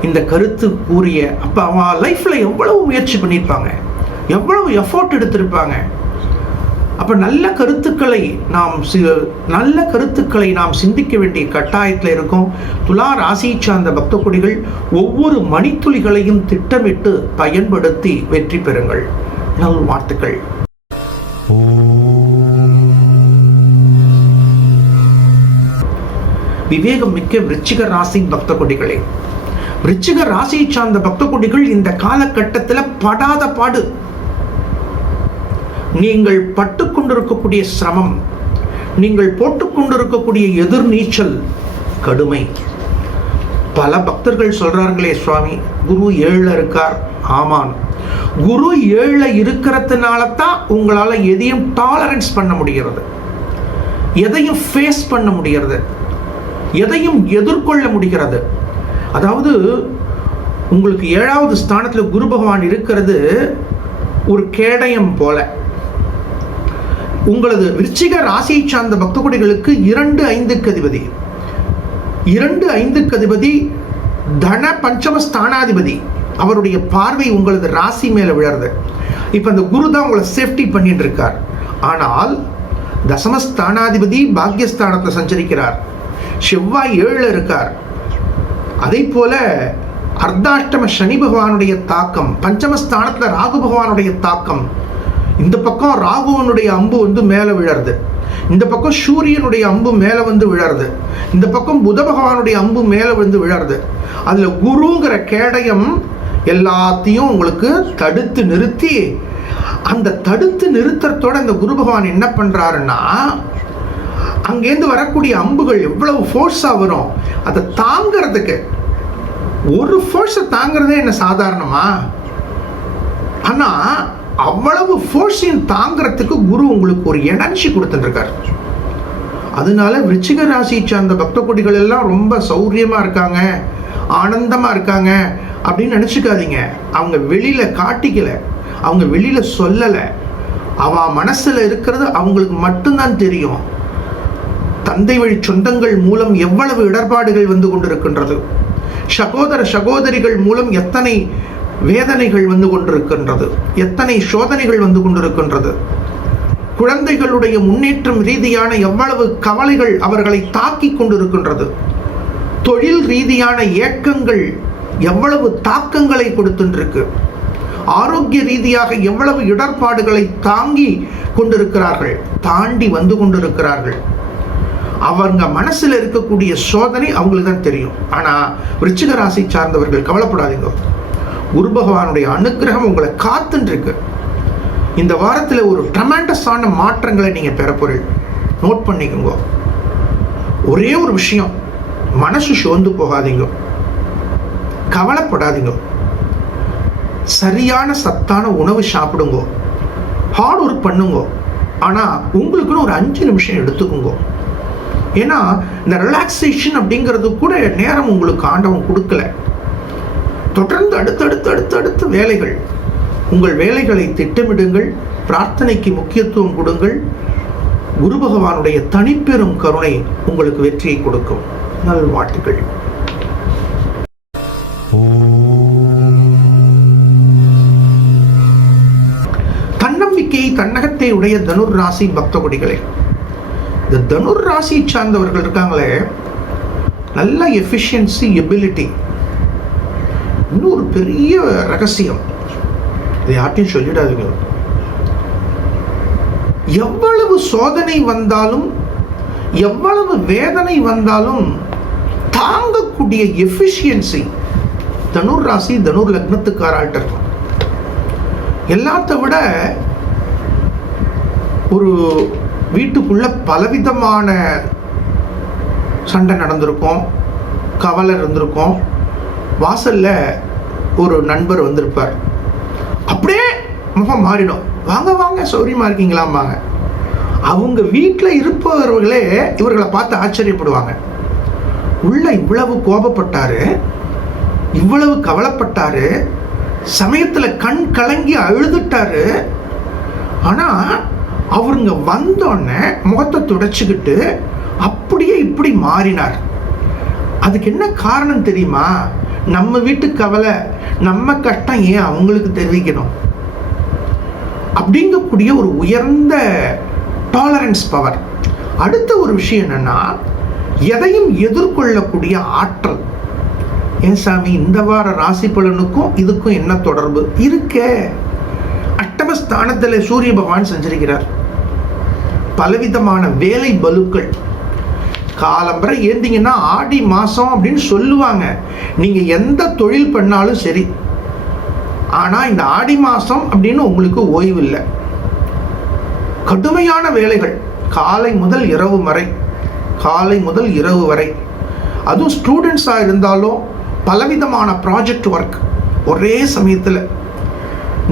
இந்த கருத்து கூறிய அப்ப அவன் லைஃப்ல எவ்வளவு முயற்சி பண்ணியிருப்பாங்க, எவ்வளவு எஃபோர்ட் எடுத்திருப்பாங்க. அப்ப நல்ல கருத்துக்களை நாம் சிந்திக்க வேண்டிய கட்டாயத்தில் இருக்கும். துலா ராசி சார்ந்த பக்த கொடிகள் ஒவ்வொரு மணித்துளிகளையும் திட்டமிட்டு பயன்படுத்தி வெற்றி பெறுங்கள். நல் வாழ்த்துக்கள். விவேகம் மிக்க விருச்சிக ராசி பக்த கொடிகளே, விருச்சிக ராசி சார்ந்த பக்த கொடிகள் இந்த காலகட்டத்தில் படாத பாடு. நீங்கள் பட்டுக்கொண்டிருக்கக்கூடிய சிரமம், நீங்கள் போட்டுக்கொண்டிருக்கக்கூடிய எதிர்நீச்சல் கடுமை. பல பக்தர்கள் சொல்றார்களே, சுவாமி குரு 7ல் இருக்கார். ஆமான், குரு 7ல் இருக்கிறதுனால தான் உங்களால எதையும் டாலரன்ஸ் பண்ண முடிகிறது, எதையும் ஃபேஸ் பண்ண முடிகிறது, எதையும் எதிர்கொள்ள முடிகிறது. அதாவது உங்களுக்கு 7வது ஸ்தானத்தில் குரு பகவான் இருக்கிறது ஒரு கேடயம் போல. உங்களது விருச்சிக ராசியை சார்ந்த பக்த கொடிகளுக்கு 2-5க்கு அதிபதி, 2-5க்கு அதிபதி தன பஞ்சம ஸ்தானாதிபதி. அவருடைய பார்வை உங்களது ராசி மேல விழறது. இப்ப அந்த குரு தான் உங்களை சேஃப்டி பண்ணிட்டு இருக்கார். ஆனால் தசமஸ்தானாதிபதி பாக்யஸ்தானத்தை சஞ்சரிக்கிறார். செவ்வாய் 7ல் இருக்கார். அதே போல அர்த்தாஷ்டம சனி பகவானுடைய தாக்கம், பஞ்சமஸ்தானத்தில் ராகு பகவானுடைய தாக்கம். இந்த பக்கம் ராகுவனுடைய அம்பு வந்து மேலே விழருது, இந்த பக்கம் சூரியனுடைய அம்பு மேலே வந்து விழருது, இந்த பக்கம் புத பகவானுடைய அம்பு மேலே வந்து விழருது. அதில் குருங்கிற கேடயம் எல்லாத்தையும் உங்களுக்கு தடுத்து நிறுத்தி, அந்த தடுத்து நிறுத்தத்தோட அந்த குரு பகவான் என்ன பண்ணுறாருன்னா, அங்கேருந்து வரக்கூடிய அம்புகள் எவ்வளவு ஃபோர்ஸாக வரும் அதை தாங்கிறதுக்கு, ஒரு ஃபோர்ஸை தாங்கிறதே என்ன சாதாரணமா? ஆனால் அவ்வளவு ஃபோர்ஸையும் தாங்கிறதுக்கு குரு உங்களுக்கு ஒரு எனர்ஜி கொடுத்துட்டுருக்காரு. அதனால விருச்சிக ராசி சார்ந்த பக்த கொடிகள் எல்லாம் ரொம்ப சௌரியமாக இருக்காங்க, ஆனந்தமாக இருக்காங்க அப்படின்னு நினச்சிக்காதீங்க. அவங்க வெளியில் காட்டிக்கல, அவங்க வெளியில் சொல்லலை, அவ மனசில் இருக்கிறது அவங்களுக்கு மட்டும்தான் தெரியும். தந்தை வழி சொந்தங்கள் மூலம் எவ்வளவு இடர்பாடுகள் வந்து கொண்டிருக்கின்றது, சகோதர சகோதரிகள் மூலம் எத்தனை வேதனைகள் வந்து கொண்டிருக்கின்றது, எத்தனை சோதனைகள் வந்து கொண்டிருக்கின்றது, குழந்தைகளுடைய முன்னேற்றம் ரீதியான எவ்வளவு கவலைகள் அவர்களை தாக்கி கொண்டிருக்கின்றது, தொழில் ரீதியான ஏக்கங்கள் எவ்வளவு தாக்கங்களை கொடுத்துருக்கு, ஆரோக்கிய ரீதியாக எவ்வளவு இடர்பாடுகளை தாங்கி கொண்டிருக்கிறார்கள், தாண்டி வந்து கொண்டிருக்கிறார்கள். அவங்க மனசில் இருக்கக்கூடிய சோதனை அவங்களுக்கு தான் தெரியும். ஆனால் விருச்சிக ராசி சார்ந்தவர்கள் கவலைப்படாதீங்க, குரு பகவானுடைய அனுக்கிரகம் உங்களை காத்துன்னு இருக்கு. இந்த வாரத்தில் ஒரு ட்ரமெண்டஸான மாற்றங்களை நீங்கள் பெற போறீங்க. நோட் பண்ணிக்கோங்க. ஒரே ஒரு விஷயம், மனசு சோர்ந்து போகாதீங்க, கவலைப்படாதீங்க, சரியான சத்தான உணவு சாப்பிடுங்க, ஹார்ட் ஒர்க் பண்ணுங்க. ஆனால் உங்களுக்குன்னு ஒரு 5 நிமிஷம் எடுத்துக்கோங்க. ஏன்னா இந்த ரிலாக்ஸேஷன் அப்படிங்கிறது கூட நேரம் உங்களுக்கு ஆண்டவன் கொடுக்கல. தொடர்ந்து அடுத்தடுத்து வேலைகள், உங்கள் வேலைகளை திட்டமிடுங்கள், பிரார்த்தனைக்கு முக்கியத்துவம் கொடுங்கள். குரு பகவானுடைய தனிப்பெரும் கருணை உங்களுக்கு வெற்றியை கொடுக்கும். நல்வாழ்த்துக்கள். தன்னம்பிக்கையை தன்னகத்தை உடைய தனுர் ராசி பக்த கொடிகளே, இந்த தனுர் ராசி சார்ந்தவர்கள் இருக்காங்களே, நல்ல எஃபிஷியன்சி, எபிலிட்டி. இன்னொரு பெரிய ரகசியம், இதை யார்ட்டையும் சொல்லிடாதீங்க. எவ்வளவு சோதனை வந்தாலும், எவ்வளவு வேதனை வந்தாலும் தாங்கக்கூடிய எஃபிஷியன்சி தனுர் ராசி, தனுர் லக்னத்துக்காராட்ட இருக்கும். எல்லாத்த விட ஒரு வீட்டுக்குள்ள பலவிதமான சண்டை நடந்திருக்கும், கவலை இருந்திருக்கும், வாசல்ல ஒரு நண்பர் வந்திருப்பார், அப்படியே முகம் மாறிடும், வாங்க வாங்க சௌரியமா இருக்கீங்களாம்பாங்க. அவங்க வீட்டில் இருப்பவர்களே இவர்களை பார்த்து ஆச்சரியப்படுவாங்க. உள்ள இவ்வளவு கோபப்பட்டாரு, இவ்வளவு கவலைப்பட்டாரு, சமயத்தில் கண் கலங்கி அழுதுட்டாரு. ஆனா அவருங்க வந்தோடனே முகத்தை துடைச்சிக்கிட்டு அப்படியே இப்படி மாறினார். அதுக்கு என்ன காரணம் தெரியுமா? நம்ம வீட்டு கவலை, நம்ம கஷ்டம் ஏன் அவங்களுக்கு தெரிவிக்கணும் அப்படிங்கக்கூடிய ஒரு உயர்ந்த டாலரன்ஸ் பவர். அடுத்த ஒரு விஷயம் என்னன்னா, எதையும் எதிர்கொள்ளக்கூடிய ஆற்றல். ஏன் சாமி, இந்த வார ராசி பலனுக்கும் இதுக்கும் என்ன தொடர்பு இருக்க? அஷ்டமஸ்தானத்தில் சூரிய பகவான் செஞ்சிருக்கிறார். பலவிதமான வேலை பலுக்கள். காலம்பரை ஏந்திங்கன்னா ஆடி மாசம் அப்படின்னு சொல்லுவாங்க. நீங்க எந்த தொழில் பண்ணாலும் சரி, ஆனா இந்த ஆடி மாசம் அப்படின்னு உங்களுக்கு ஓய்வு இல்லை. கடுமையான வேலைகள், காலை முதல் இரவு வரை, காலை முதல் இரவு வரை. அதுவும் ஸ்டூடெண்ட்ஸாக இருந்தாலும் பலவிதமான ப்ராஜெக்ட் ஒர்க் ஒரே சமயத்தில்.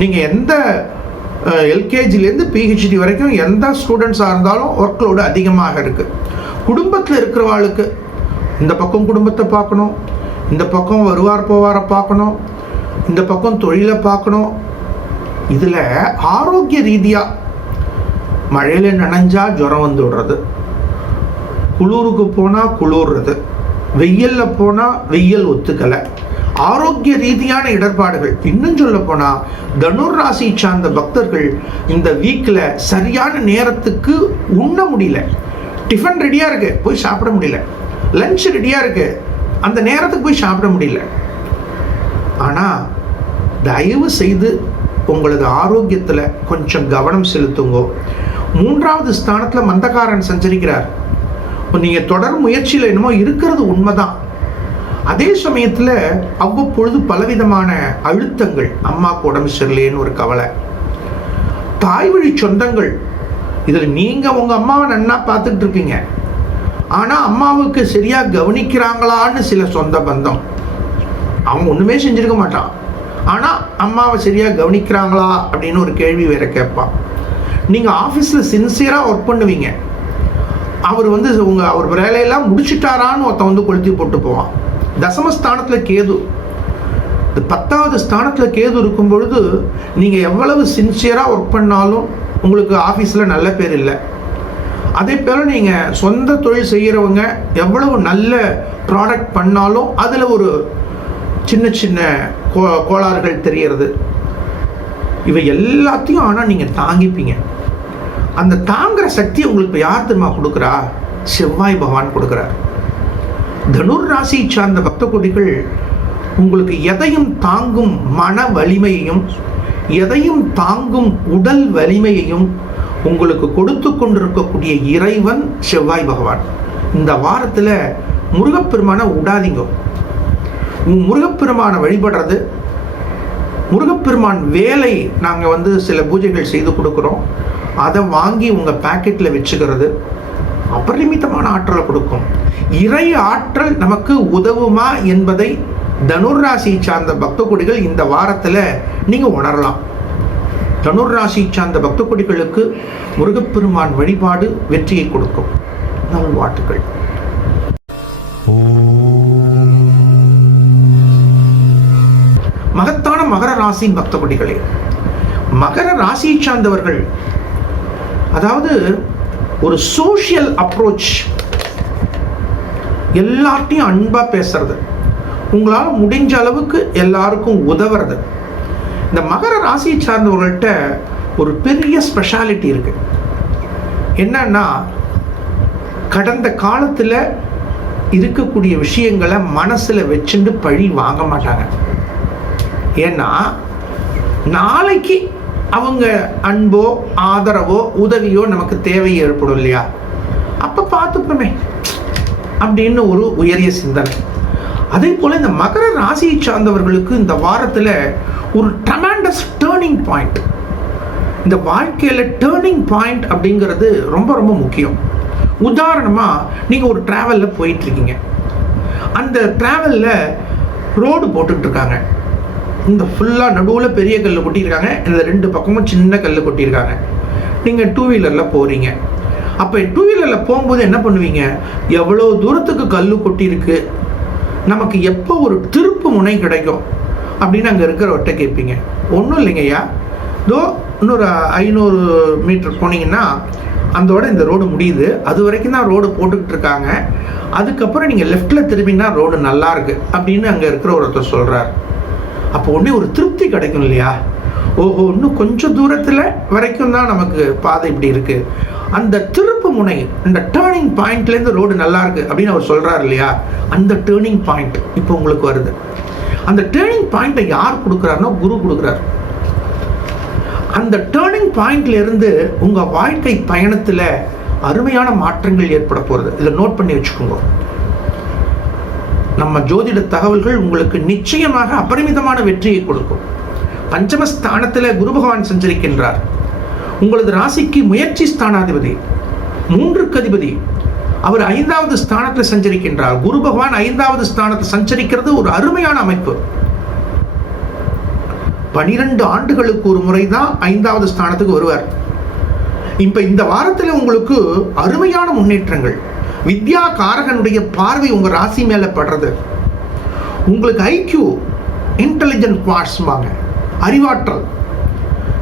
நீங்கள் எந்த எல்கேஜிலேருந்து பிஹெச்டி வரைக்கும் எந்த ஸ்டூடெண்ட்ஸாக இருந்தாலும் ஒர்க்லோடு அதிகமாக இருக்குது. குடும்பத்தில் இருக்கிறவாளுக்கு இந்த பக்கம் குடும்பத்தை பார்க்கணும், இந்த பக்கம் வருவார் போவாரை பார்க்கணும், இந்த பக்கம் தொழிலை பார்க்கணும். இதில் ஆரோக்கிய ரீதியாக மழையில் நனைஞ்சா ஜுரம் வந்து விடுறது, குளிருக்கு போனால் குளிர்றது, வெயிலில் போனால் வெயில் ஒத்துக்கலை, ஆரோக்கிய ரீதியான இடர்பாடுகள். இன்னும் சொல்ல போனால் தனுர் ராசி சார்ந்த பக்தர்கள் இந்த வீக்கில் சரியான நேரத்துக்கு உண்ண முடியல. டிஃபன் ரெடியாக இருக்கு, போய் சாப்பிட முடியல. லஞ்ச் ரெடியாக இருக்கு, அந்த நேரத்துக்கு போய் சாப்பிட முடியல. ஆனால் தயவு செய்து உங்களது ஆரோக்கியத்தில் கொஞ்சம் கவனம் செலுத்துங்க. 3வது ஸ்தானத்தில் மந்தகாரன் சஞ்சரிக்கிறார். நீங்கள் தொடர் முயற்சியில் என்னமோ இருக்கிறது உண்மைதான். அதே சமயத்தில் அவ்வப்பொழுது பலவிதமான அழுத்தங்கள், அம்மாவுக்கு உடம்பு சரியில்லைன்னு ஒரு கவலை, தாய் வழி சொந்தங்கள், இதில் நீங்கள் உங்கள் அம்மாவை நன்னா பார்த்துட்டு இருக்கீங்க, ஆனால் அம்மாவுக்கு சரியாக கவனிக்கிறாங்களான்னு சில சொந்த பந்தம். அவன் ஒன்றுமே செஞ்சுருக்க மாட்டான், ஆனால் அம்மாவை சரியாக கவனிக்கிறாங்களா அப்படின்னு ஒரு கேள்வி வேற கேட்பான். நீங்கள் ஆஃபீஸில் சின்சியராக ஒர்க் பண்ணுவீங்க, அவர் அவர் வேலையெல்லாம் முடிச்சுட்டாரான்னு ஒருத்தன் கொளுத்தி போட்டு போவான். தசமஸ்தானத்தில் கேது, இந்த 10வது ஸ்தானத்தில் கேது இருக்கும் பொழுது நீங்கள் எவ்வளவு சின்சியராக ஒர்க் பண்ணாலும் உங்களுக்கு ஆஃபீஸில் நல்ல பேர் இல்லை. அதே போல் நீங்கள் சொந்த தொழில் செய்கிறவங்க எவ்வளவு நல்ல ப்ராடக்ட் பண்ணாலும் அதில் ஒரு சின்ன சின்ன கோளாறுகள் தெரியறது. இவை எல்லாத்தையும் ஆனால் நீங்கள் தாங்கிப்பீங்க. அந்த தாங்குற சக்தி உங்களுக்கு யார் தெரியுமா கொடுக்குறா? செவ்வாய் பகவான் கொடுக்குறார். தனுர் ராசி சார்ந்த பக்த கோடிகள் உங்களுக்கு எதையும் தாங்கும் மன வலிமையையும் எதையும் தாங்கும் உடல் வலிமையையும் உங்களுக்கு கொடுத்து கொண்டிருக்கக்கூடிய இறைவன் செவ்வாய் பகவான். இந்த வாரத்தில் முருகப்பெருமானை விடாதீங்க. முருகப்பெருமானை வழிபடுறது, முருகப்பெருமான் வேலை நாங்கள் சில பூஜைகள் செய்து கொடுக்குறோம், அதை வாங்கி உங்கள் பேக்கெட்டில் வச்சுக்கிறது அபரிமிதமான ஆற்றலை கொடுக்கும். இறை ஆற்றல் நமக்கு உதவுமா என்பதை தனுர் ராசி சார்ந்த பக்த கொடிகள் இந்த வாரத்தில் நீங்கள் உணரலாம். தனுர் ராசி சார்ந்த பக்த கொடிகளுக்கு முருகப்பெருமான் வழிபாடு வெற்றியை கொடுக்கும். நல்வாழ்த்துக்கள். மகத்தான மகர ராசி பக்த கொடிகளே, மகர ராசியை சார்ந்தவர்கள் அதாவது ஒரு சோஷியல் அப்ரோச், எல்லார்ட்டையும் அன்பாக பேசுறது, உங்களால் முடிஞ்ச அளவுக்கு எல்லாருக்கும் உதவுறது. இந்த மகர ராசியை சார்ந்தவர்கள்ட்ட ஒரு பெரிய ஸ்பெஷாலிட்டி இருக்கு. என்னன்னா, கடந்த காலத்தில் இருக்கக்கூடிய விஷயங்களை மனசில் வச்சுட்டு பழி வாங்க மாட்டாங்க. ஏன்னா நாளைக்கு அவங்க அன்போ ஆதரவோ உதவியோ நமக்கு தேவை ஏற்படும் இல்லையா, அப்போ பார்த்துப்போமே அப்படின்னு ஒரு உயரிய சிந்தனை. அதே போல் இந்த மகர ராசியை சார்ந்தவர்களுக்கு இந்த வாரத்தில் ஒரு ட்ரெமெண்டஸ் டேர்னிங் பாயிண்ட். இந்த வாழ்க்கையில் டேர்னிங் பாயிண்ட் அப்படிங்கிறது ரொம்ப ரொம்ப முக்கியம். உதாரணமாக நீங்கள் ஒரு ட்ராவலில் போயிட்டுருக்கீங்க, அந்த ட்ராவலில் ரோடு போட்டுக்கிட்டு இருக்காங்க. இந்த ஃபுல்லாக நடுவில் பெரிய கல் கொட்டியிருக்காங்க, இந்த 2 பக்கமும் சின்ன கல் கொட்டியிருக்காங்க. நீங்கள் 2 வீலரில் போகிறீங்க. அப்போ 2 வீலரில் போகும்போது என்ன பண்ணுவீங்க? எவ்வளோ தூரத்துக்கு கல் கொட்டியிருக்கு, நமக்கு எப்போ ஒரு திருப்பு முனை கிடைக்கும் அப்படின்னு அங்கே இருக்கிறவர்கிட்ட கேட்பீங்க. ஒன்றும் இல்லைங்கய்யா, இதோ இன்னொரு 500 மீட்டர் போனீங்கன்னா அதோட இந்த ரோடு முடியுது, அது வரைக்கும் தான் ரோடு போட்டுக்கிட்டு இருக்காங்க, அதுக்கப்புறம் நீங்கள் லெஃப்டில் திரும்பினா ரோடு நல்லா இருக்கு அப்படின்னு அங்கே இருக்கிற ஒருத்தர் சொல்கிறார். அப்போ உடனே ஒரு திருப்தி கிடைக்கும் இல்லையா? ஓஹோ, இன்னும் கொஞ்சம் தூரத்தில் வரைக்கும் தான் நமக்கு பாதை இப்படி இருக்கு, அந்த திருப்பு முனை, இந்த டேர்னிங் பாயிண்ட்லேருந்து ரோடு நல்லா இருக்கு அப்படின்னு அவர் சொல்றாரு இல்லையா, அந்த டேர்னிங் பாயிண்ட் இப்போ உங்களுக்கு வருது. அந்த டேர்னிங் பாயிண்ட்டை யார் கொடுக்குறாருன்னா குரு கொடுக்குறாரு. அந்த டேர்னிங் பாயிண்ட்ல இருந்து உங்க வாழ்க்கை பயணத்தில் அருமையான மாற்றங்கள் ஏற்பட போகிறது. இதை நோட் பண்ணி வச்சுக்கோங்க. நம்ம ஜோதிட தகவல்கள் உங்களுக்கு நிச்சயமாக அபரிமிதமான வெற்றியை கொடுக்கும். பஞ்சமஸ்தானத்தில் குரு பகவான் சஞ்சரிக்கின்றார். உங்களது ராசிக்கு முயற்சி ஸ்தானாதிபதி, 3க்கு அதிபதி, அவர் 5வது ஸ்தானத்தில் சஞ்சரிக்கின்றார். குரு பகவான் 5வது ஸ்தானத்தை சஞ்சரிக்கிறது ஒரு அருமையான அமைப்பு. 12 ஆண்டுகளுக்கு ஒரு முறை தான் 5வது ஸ்தானத்துக்கு வருவார். இப்ப இந்த வாரத்தில் உங்களுக்கு அருமையான முன்னேற்றங்கள். வித்யா காரகனுடைய பார்வை உங்க ராசி மேல படுறது. உங்களுக்கு ஐக்யூ, இன்டெலிஜென்ட் குவாட்ஸ்வாங்க, அறிவாற்றல்.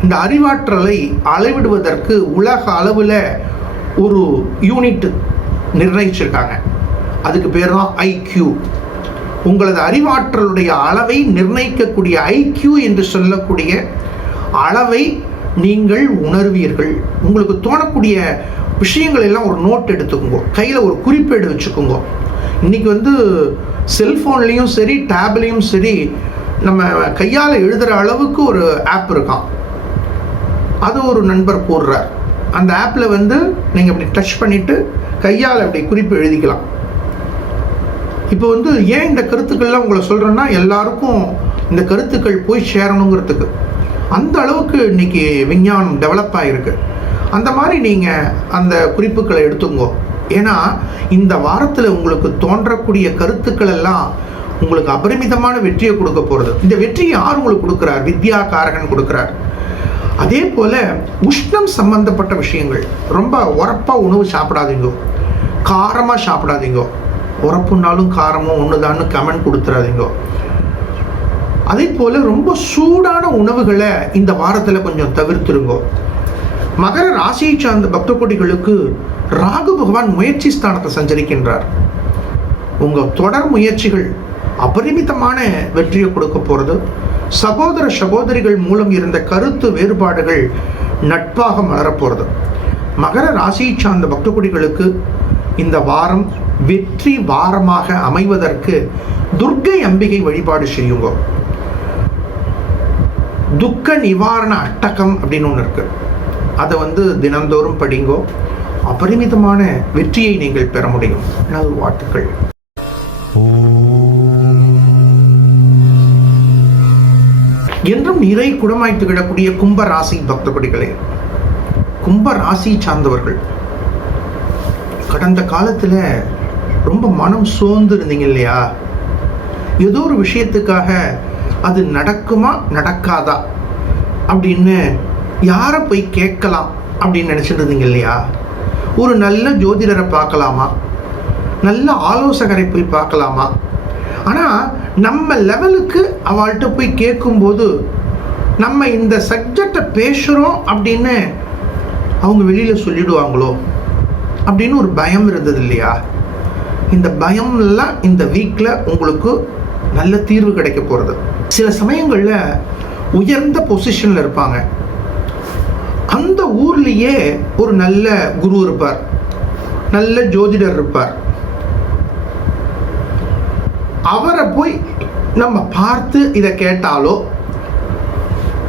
இந்த அறிவாற்றலை அளவிடுவதற்கு உலக அளவில் ஒரு யூனிட் நிர்ணயிச்சிருக்காங்க. அதுக்கு பேர் தான் ஐக்யூ. உங்களது அறிவாற்றலுடைய அளவை நிர்ணயிக்கக்கூடிய ஐக்யூ என்று சொல்லக்கூடிய அளவை நீங்கள் உணர்வீர்கள். உங்களுக்கு தோணக்கூடிய விஷயங்கள் எல்லாம் ஒரு நோட் எடுத்துக்கோங்க, கையில் ஒரு குறிப்பேடு வச்சுக்கோங்க. இன்னைக்கு செல்ஃபோன்லேயும் சரி டேப்லேயும் சரி நம்ம கையால் எழுதுகிற அளவுக்கு ஒரு ஆப் இருக்கான். அது ஒரு நண்பர் போடுறார். அந்த ஆப்பில் வந்து நீங்கள் அப்படி டச் பண்ணிவிட்டு கையால் அப்படி குறிப்பு எழுதிக்கலாம். இப்போ வந்து ஏன் இந்த கருத்துக்கள்லாம் உங்களை சொல்கிறேன்னா, எல்லாருக்கும் இந்த கருத்துக்கள் போய் சேரணுங்கிறதுக்கு. அந்த அளவுக்கு இன்றைக்கி விஞ்ஞானம் டெவலப் ஆகிருக்கு. அந்த மாதிரி நீங்கள் அந்த குறிப்புகளை எடுத்துங்கோ. ஏன்னா இந்த வாரத்தில் உங்களுக்கு தோன்றக்கூடிய கருத்துக்கள் எல்லாம் உங்களுக்கு அபரிமிதமான வெற்றியை கொடுக்க போகிறது. இந்த வெற்றியை யார் உங்களுக்கு கொடுக்குறார்? வித்யா காரகன் கொடுக்குறார். அதே போல் உஷ்ணம் சம்பந்தப்பட்ட விஷயங்கள், ரொம்ப உரப்பாக உணவு சாப்பிடாதீங்க, காரமாக சாப்பிடாதீங்க. உரப்புனாலும் காரமும் ஒன்று தான்னு கமெண்ட் கொடுத்துடாதீங்க. அதே போல் ரொம்ப சூடான உணவுகளை இந்த வாரத்தில் கொஞ்சம் தவிர்த்துருங்க. மகர ராசியை சார்ந்த பக்த கோடிகளுக்கு ராகு பகவான் முயற்சி ஸ்தானத்தை சஞ்சரிக்கின்றார். உங்கள் தொடர் முயற்சிகள் அபரிமிதமான வெற்றியை கொடுக்க போகிறது. சகோதர சகோதரிகள் மூலம் இருந்த கருத்து வேறுபாடுகள் நட்பாக மலரப்போகிறது. மகர ராசியை சார்ந்த பக்த கோடிகளுக்கு இந்த வாரம் வெற்றி வாரமாக அமைவதற்கு துர்க்கை அம்பிகை வழிபாடு செய்யுங்க. துக்க நிவாரண அட்டகம் அப்படின்னு ஒன்று இருக்கு. அதை வந்து தினந்தோறும் படிங்கோ. அபரிமிதமான வெற்றியை நீங்கள் பெற முடியும். நல்வாழ்த்துக்கள். என்றும் நிறை குடமாய் திகழக்கூடிய கும்ப ராசி பக்த கொடிகளே, கும்ப ராசி சார்ந்தவர்கள் கடந்த காலத்தில் ரொம்ப மனம் சோர்ந்து இருந்தீங்க இல்லையா? ஏதோ ஒரு விஷயத்துக்காக அது நடக்குமா நடக்காதா அப்படின்னு யாரை போய் கேட்கலாம் அப்படின்னு நினச்சிட்டு இருந்தீங்க இல்லையா? ஒரு நல்ல ஜோதிடரை பார்க்கலாமா, நல்ல ஆலோசகரை போய் பார்க்கலாமா? ஆனால் நம்ம லெவலுக்கு அவள்கிட்ட போய் கேட்கும்போது நம்ம இந்த சப்ஜெக்டை பேசுகிறோம் அப்படின்னு அவங்க வெளியில் சொல்லிடுவாங்களோ அப்படின்னு ஒரு பயம் இருந்தது இல்லையா? இந்த பயம்லாம் இந்த வீக்கில் உங்களுக்கு நல்ல தீர்வு கிடைக்க போகிறது. சில சமயங்களில் உயர்ந்த பொசிஷனில் இருப்பாங்க. அந்த ஊர்லேயே ஒரு நல்ல குரு இருப்பார், நல்ல ஜோதிடர் இருப்பார். அவரை போய் நம்ம பார்த்து இதை கேட்டாலோ,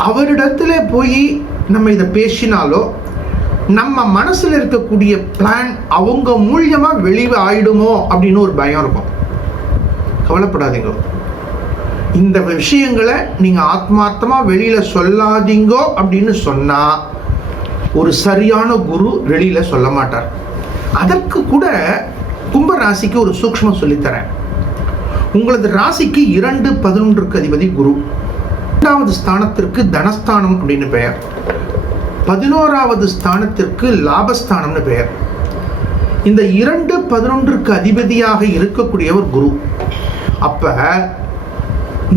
அவரிடத்துல போய் நம்ம இதை பேசினாலோ, நம்ம மனசில் இருக்கக்கூடிய பிளான் அவங்க மூலியமாக வெளியே ஆயிடுமோ அப்படின்னு ஒரு பயம் இருக்கும். கவலைப்படாதீங்க. இந்த விஷயங்களை நீங்கள் ஆத்மார்த்தமாக வெளியில் சொல்லாதீங்கோ அப்படின்னு சொன்னால் ஒரு சரியான குரு வெளியில் சொல்ல மாட்டார். அதற்கு கூட கும்ப ராசிக்கு ஒரு சூக்ஷ்மம் சொல்லித்தரேன். உங்களது ராசிக்கு 2-11 அதிபதி குரு. 2வது ஸ்தானத்திற்கு தனஸ்தானம் அப்படின்னு பெயர். 11வது ஸ்தானத்திற்கு லாபஸ்தானம்னு பெயர். இந்த 2-11 அதிபதியாக இருக்கக்கூடியவர் குரு. அப்ப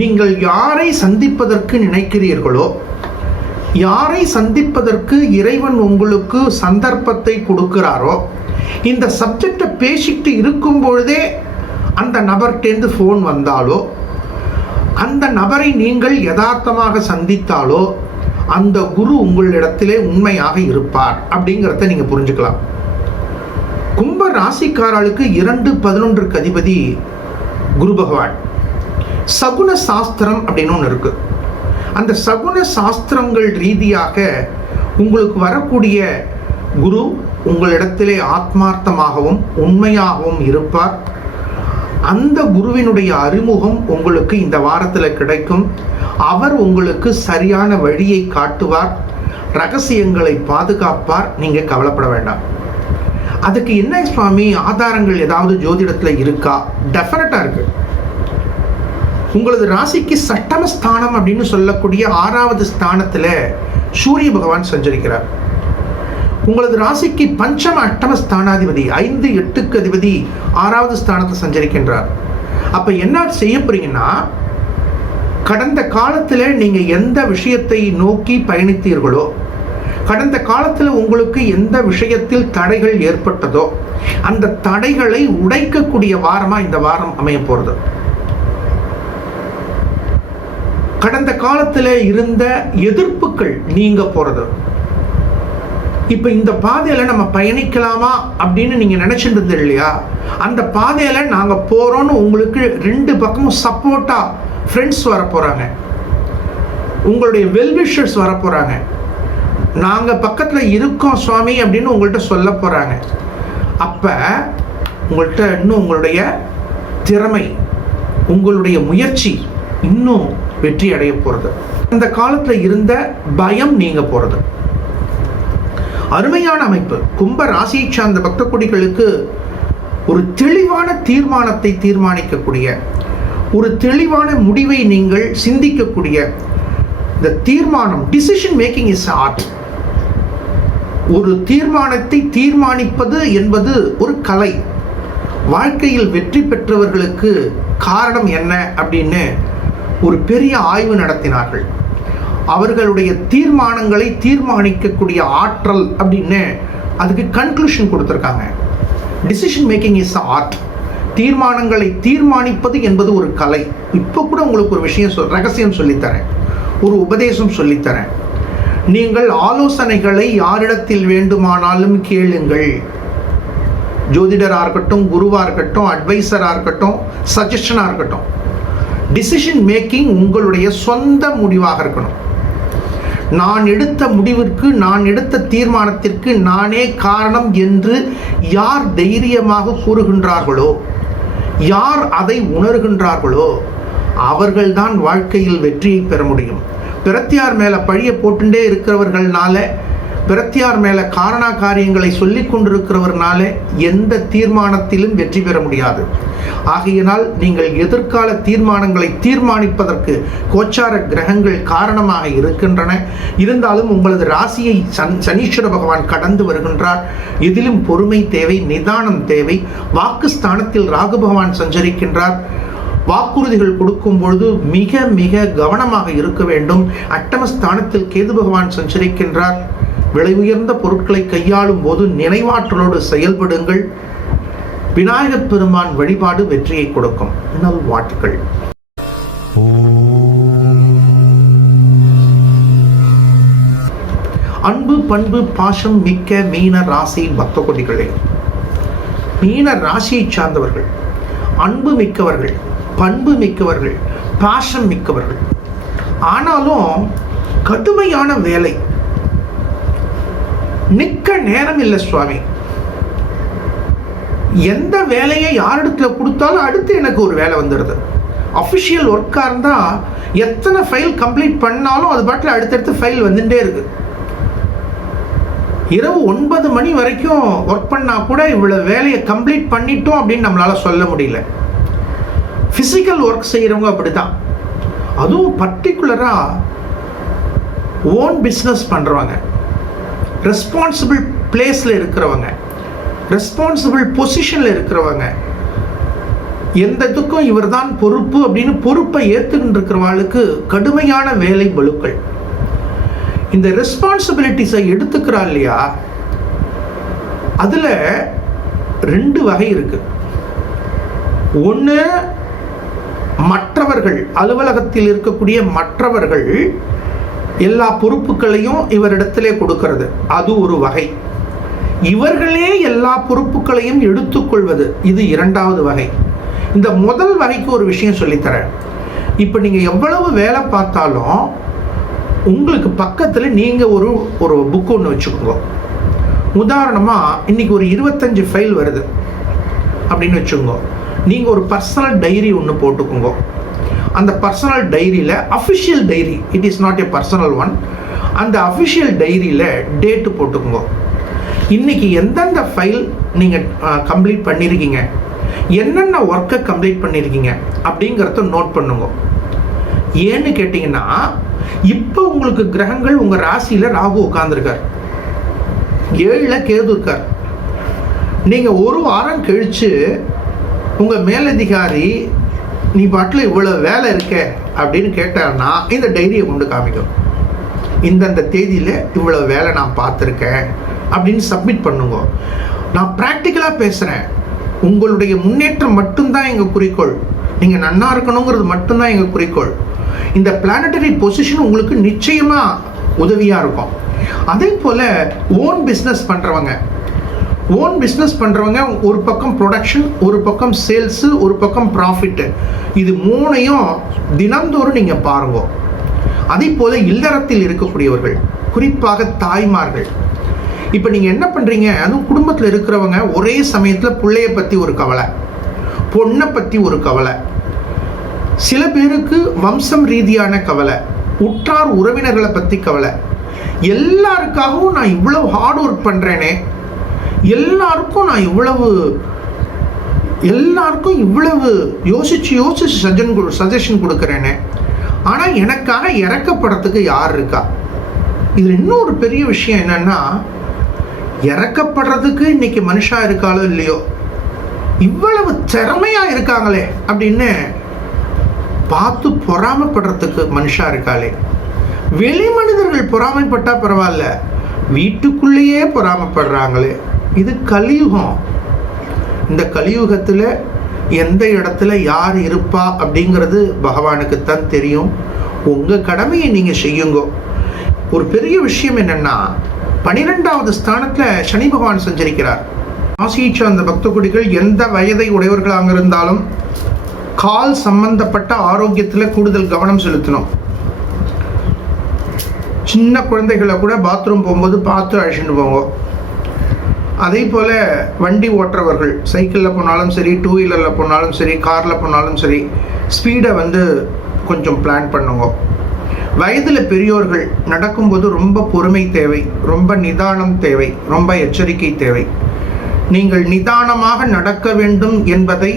நீங்கள் யாரை சந்திப்பதற்கு நினைக்கிறீர்களோ, யாரை சந்திப்பதற்கு இறைவன் உங்களுக்கு சந்தர்ப்பத்தை கொடுக்கிறாரோ, இந்த சப்ஜெக்டை பேசிட்டு இருக்கும் பொழுதே அந்த நபர்கிட்டேருந்து ஃபோன் வந்தாலோ, அந்த நபரை நீங்கள் யதார்த்தமாக சந்தித்தாலோ, அந்த குரு உங்களிடத்திலே உண்மையாக இருப்பார் அப்படிங்கிறத நீங்கள் புரிஞ்சுக்கலாம். கும்ப ராசிக்காரர்களுக்கு 2-11 அதிபதி குரு பகவான். சகுன சாஸ்திரம் அப்படின்னு ஒன்று இருக்கு. அந்த சகுன சாஸ்திரங்கள் ரீதியாக உங்களுக்கு வரக்கூடிய குரு உங்களிடத்திலே ஆத்மார்த்தமாகவும் உண்மையாகவும் இருப்பார். அந்த குருவினுடைய அறிமுகம் உங்களுக்கு இந்த வாரத்தில் கிடைக்கும். அவர் உங்களுக்கு சரியான வழியை காட்டுவார், ரகசியங்களை பாதுகாப்பார். நீங்கள் கவலைப்பட வேண்டாம். அதுக்கு என்ன சுவாமி ஆதாரங்கள் ஏதாவது ஜோதிடத்தில் இருக்கா? டெஃபினட்டாக இருக்கு. உங்களது ராசிக்கு சட்டமஸ்தானம் அப்படின்னு சொல்லக்கூடிய 6வது ஸ்தானத்தில் சூரிய பகவான் சஞ்சரிக்கிறார். உங்களது ராசிக்கு பஞ்சம அட்டம ஸ்தானாதிபதி 5-8 அதிபதி 6வது ஸ்தானத்தை சஞ்சரிக்கின்றார். அப்ப என்ன செய்ய போறீங்கன்னா, கடந்த காலத்தில் நீங்க எந்த விஷயத்தை நோக்கி பயணித்தீர்களோ, கடந்த காலத்தில் உங்களுக்கு எந்த விஷயத்தில் தடைகள் ஏற்பட்டதோ, அந்த தடைகளை உடைக்கக்கூடிய வாரமா இந்த வாரம் அமைய போறது. கடந்த காலத்தில் இருந்த எதிர்ப்புகள் நீங்க போறது. இப்ப இந்த பாதையில நம்ம பயணிக்கலாமா அப்படின்னு நீங்க நினைச்சிட்டு இருந்தது இல்லையா? அந்த பாதையில நாங்க போறோம்னு உங்களுக்கு 2 பக்கமும் சப்போர்ட்டா ஃப்ரெண்ட்ஸ் வர போகிறாங்க, உங்களுடைய வெல்விஷர்ஸ் வர போகிறாங்க, நாங்கள் பக்கத்தில் இருக்கோம் சுவாமி அப்படின்னு உங்கள்கிட்ட சொல்ல போகிறாங்க. அப்போ உங்கள்கிட்ட இன்னும் உங்களுடைய திறமை, உங்களுடைய முயற்சி இன்னும் வெற்றி அடைய போகிறது. இந்த காலத்தில் இருந்த பயம் நீங்க போகிறது. அருமையான அமைப்பு. கும்ப ராசியை சார்ந்த பக்த கொடிகளுக்கு ஒரு தெளிவான தீர்மானத்தை தீர்மானிக்கக்கூடிய, ஒரு தெளிவான முடிவை நீங்கள் சிந்திக்கக்கூடிய இந்த தீர்மானம், டிசிஷன் மேக்கிங் இஸ் ஆர்ட். ஒரு தீர்மானத்தை தீர்மானிப்பது என்பது ஒரு கலை. வாழ்க்கையில் வெற்றி பெற்றவர்களுக்கு காரணம் என்ன அப்படின்னு ஒரு பெரிய ஆய்வு நடத்தினார்கள். அவர்களுடைய தீர்மானங்களை தீர்மானிக்கக்கூடிய ஆற்றல் அப்படின்னு அதுக்கு கன்க்ளூஷன் கொடுத்துருக்காங்க. Decision making is art. தீர்மானங்களை தீர்மானிப்பது என்பது ஒரு கலை. இப்போ கூட உங்களுக்கு ஒரு விஷயம் ரகசியம் சொல்லித்தரேன், ஒரு உபதேசம் சொல்லித்தரேன். நீங்கள் ஆலோசனைகளை யாரிடத்தில் வேண்டுமானாலும் கேளுங்கள். ஜோதிடராக இருக்கட்டும், குருவாக இருக்கட்டும், அட்வைசராக இருக்கட்டும், சஜஷனாக இருக்கட்டும். டிசிஷன் மேக்கிங் உங்களுடைய சொந்த முடிவாக இருக்கணும். நான் எடுத்த முடிவிற்கு, நான் எடுத்த தீர்மானத்திற்கு நானே காரணம் என்று யார் தைரியமாக கூறுகின்றார்களோ, யார் அதை உணர்கின்றார்களோ அவர்கள்தான் வாழ்க்கையில் வெற்றியை பெற முடியும். பிரத்தியார் மேலே பழிய போட்டுட்டே இருக்கிறவர்கள்னால, பிரத்தியார் மேலே காரணா காரியங்களை சொல்லி கொண்டிருக்கிறவர்னால எந்த தீர்மானத்திலும் வெற்றி பெற முடியாது. ஆகையினால் நீங்கள் எதிர்கால தீர்மானங்களை தீர்மானிப்பதற்கு கோச்சார கிரகங்கள் காரணமாக இருக்கின்றன. இருந்தாலும் உங்களது ராசியை சனீஸ்வர பகவான் கடந்து வருகின்றார். இதிலும் பொறுமை தேவை, நிதானம் தேவை. வாக்குஸ்தானத்தில் ராகு பகவான் சஞ்சரிக்கின்றார். வாக்குறுதிகள் கொடுக்கும் பொழுது மிக மிக கவனமாக இருக்க வேண்டும். அட்டமஸ்தானத்தில் கேது பகவான் சஞ்சரிக்கின்றார். விலை உயர்ந்த பொருட்களை கையாளும் போது நினைவாற்றலோடு செயல்படுங்கள். விநாயகப் பெருமான் வழிபாடு வெற்றியை கொடுக்கும். நல்வாழ்த்துக்கள். அன்பு பண்பு பாசம் மிக்க மீன ராசி பக்த கொடிகளே, மீன ராசியை சார்ந்தவர்கள் அன்பு மிக்கவர்கள், பண்பு மிக்கவர்கள், பாசம் மிக்கவர்கள். ஆனாலும் கடுமையான வேலை, நிற்க நேரம் இல்லை சுவாமி. எந்த வேலையை யாரிடத்துல கொடுத்தாலும் அடுத்து எனக்கு ஒரு வேலை வந்துடுது. அஃபிஷியல் ஒர்க்காக இருந்தால் எத்தனை ஃபைல் கம்ப்ளீட் பண்ணாலும் அது பாட்டில் அடுத்தடுத்து ஃபைல் வந்துட்டே இருக்கு. இரவு 9 மணி வரைக்கும் ஒர்க் பண்ணால் கூட இவ்வளோ வேலையை கம்ப்ளீட் பண்ணிட்டோம் அப்படின்னு நம்மளால் சொல்ல முடியல. ஃபிசிக்கல் ஒர்க் செய்கிறவங்க அப்படி தான். அதுவும் பர்டிகுலராக ஓன் பிஸ்னஸ் பண்ணுறவங்க, ரெஸ்பான்சிபிள் பிளேஸில் இருக்கிறவங்க, ரெஸ்பான்சிபிள் பொசிஷனில் இருக்கிறவங்க, எந்தத்துக்கும் இவர் தான் பொறுப்பு அப்படின்னு பொறுப்பை ஏற்றுக்கிட்டு இருக்கிறவங்களுக்கு கடுமையான வேலை பளுக்கள். இந்த ரெஸ்பான்சிபிலிட்டிஸை எடுத்துக்கிறா இல்லையா, அதில் 2 வகை இருக்கு. ஒன்று, மற்றவர்கள், அலுவலகத்தில் இருக்கக்கூடிய மற்றவர்கள் எல்லா பொறுப்புகளையும் இவரிடத்திலே கொடுக்கிறது, அது ஒரு வகை. இவர்களே எல்லா பொறுப்புகளையும் எடுத்துக்கொள்வது, இது 2வது வகை. இந்த முதல் வகைக்கு ஒரு விஷயம் சொல்லித்தரேன். இப்போ நீங்கள் எவ்வளவு வேலை பார்த்தாலும் உங்களுக்கு பக்கத்தில் நீங்கள் ஒரு புக் ஒன்று வச்சுக்கோங்க. உதாரணமாக இன்னைக்கு ஒரு 25 ஃபைல் வருது அப்படின்னு வச்சுக்கோங்க. நீங்கள் ஒரு பர்சனல் டைரி ஒன்று போட்டுக்கோங்க. அந்த பர்சனல் டைரியில், official diary, it is not a personal one, அந்த அஃபிஷியல் டைரியில் டேட்டு போட்டுக்கோங்க. இன்னைக்கு எந்தெந்த ஃபைல் நீங்கள் கம்ப்ளீட் பண்ணியிருக்கீங்க, என்னென்ன ஒர்க்கை கம்ப்ளீட் பண்ணியிருக்கீங்க அப்படிங்கிறத நோட் பண்ணுங்க. ஏன்னு கேட்டிங்கன்னா, இப்போ உங்களுக்கு கிரகங்கள் உங்கள் ராசியில் ராகு உட்கார்ந்துருக்கார், 7ல் கேது இருக்கார். நீங்கள் ஒரு வாரம் கழித்து உங்கள் மேலதிகாரி நீ பாட்டில் இவ்வளோ வேலை இருக்க அப்படின்னு கேட்டான்னா இந்த டைரியை கொண்டு காமிக்கும். இந்தந்த தேதியில் இவ்வளோ வேலை நான் பார்த்துருக்கேன் அப்படின்னு சப்மிட் பண்ணுங்க. நான் ப்ராக்டிக்கலாக பேசுகிறேன். உங்களுடைய முன்னேற்றம் மட்டும்தான் எங்கள் குறிக்கோள். நீங்கள் நன்னா இருக்கணுங்கிறது மட்டும்தான் எங்கள் குறிக்கோள். இந்த பிளானட்டரி பொசிஷன் உங்களுக்கு நிச்சயமாக உதவியாக இருக்கும். அதே போல் ஓன் பிஸ்னஸ் பண்ணுறவங்க, ஓன் பிஸ்னஸ் பண்ணுறவங்க ஒரு பக்கம் ப்ரொடக்ஷன், ஒரு பக்கம் சேல்ஸு, ஒரு பக்கம் ப்ராஃபிட்டு, இது மூணையும் தினந்தோறும் நீங்கள் பாருங்க. அதே போல் இல்லறத்தில் இருக்கக்கூடியவர்கள், குறிப்பாக தாய்மார்கள், இப்போ நீங்கள் என்ன பண்ணுறீங்க, அதுவும் குடும்பத்தில் இருக்கிறவங்க ஒரே சமயத்தில் பிள்ளைய பற்றி ஒரு கவலை, பொண்ணை பற்றி ஒரு கவலை, சில பேருக்கு வம்சம் ரீதியான கவலை, உற்றார் உறவினர்களை பற்றி கவலை, எல்லாருக்காகவும் நான் இவ்வளவு ஹார்ட் ஒர்க் பண்ணுறேனே, எல்லாருக்கும் இவ்வளவு யோசிச்சு சஜஷன் கொடுக்குறேனே, ஆனால் எனக்காக இறக்கப்படுறதுக்கு யார் இருக்கா? இதில் இன்னொரு பெரிய விஷயம் என்னன்னா, இறக்கப்படுறதுக்கு இன்னைக்கு மனுஷா இருக்காளோ இல்லையோ, இவ்வளவு திறமையா இருக்காங்களே அப்படின்னு பார்த்து பொறாமைப்படுறதுக்கு மனுஷா இருக்காளே. வெளி மனிதர்கள் பொறாமைப்பட்டா பரவாயில்ல, வீட்டுக்குள்ளேயே பொறாமைப்படுறாங்களே. இது கலியுகம். இந்த கலியுகத்தில் எந்த இடத்துல யார் இருப்பா அப்படிங்கிறது பகவானுக்குத்தான் தெரியும். உங்கள் கடமையை நீங்கள் செய்யுங்க. ஒரு பெரிய விஷயம் என்னன்னா, 12வது ஸ்தானத்தில் சனி பகவான் சஞ்சரிக்கிறார். ராசியை சார்ந்த பக்த கொடிகள் எந்த வயதை உடையவர்களாக இருந்தாலும் கால் சம்பந்தப்பட்ட ஆரோக்கியத்தில் கூடுதல் கவனம் செலுத்தணும். சின்ன குழந்தைகளை கூட பாத்ரூம் போகும்போது பார்த்து அழைச்சிட்டு போங்க. அதே போல் வண்டி ஓட்டுறவர்கள், சைக்கிளில் போனாலும் சரி, 2 வீலரில் போனாலும் சரி, காரில் போனாலும் சரி, ஸ்பீடை கொஞ்சம் பிளான் பண்ணுங்க. வயதில் பெரியோர்கள் நடக்கும்போது ரொம்ப பொறுமை தேவை, ரொம்ப நிதானம் தேவை, ரொம்ப எச்சரிக்கை தேவை. நீங்கள் நிதானமாக நடக்க வேண்டும் என்பதை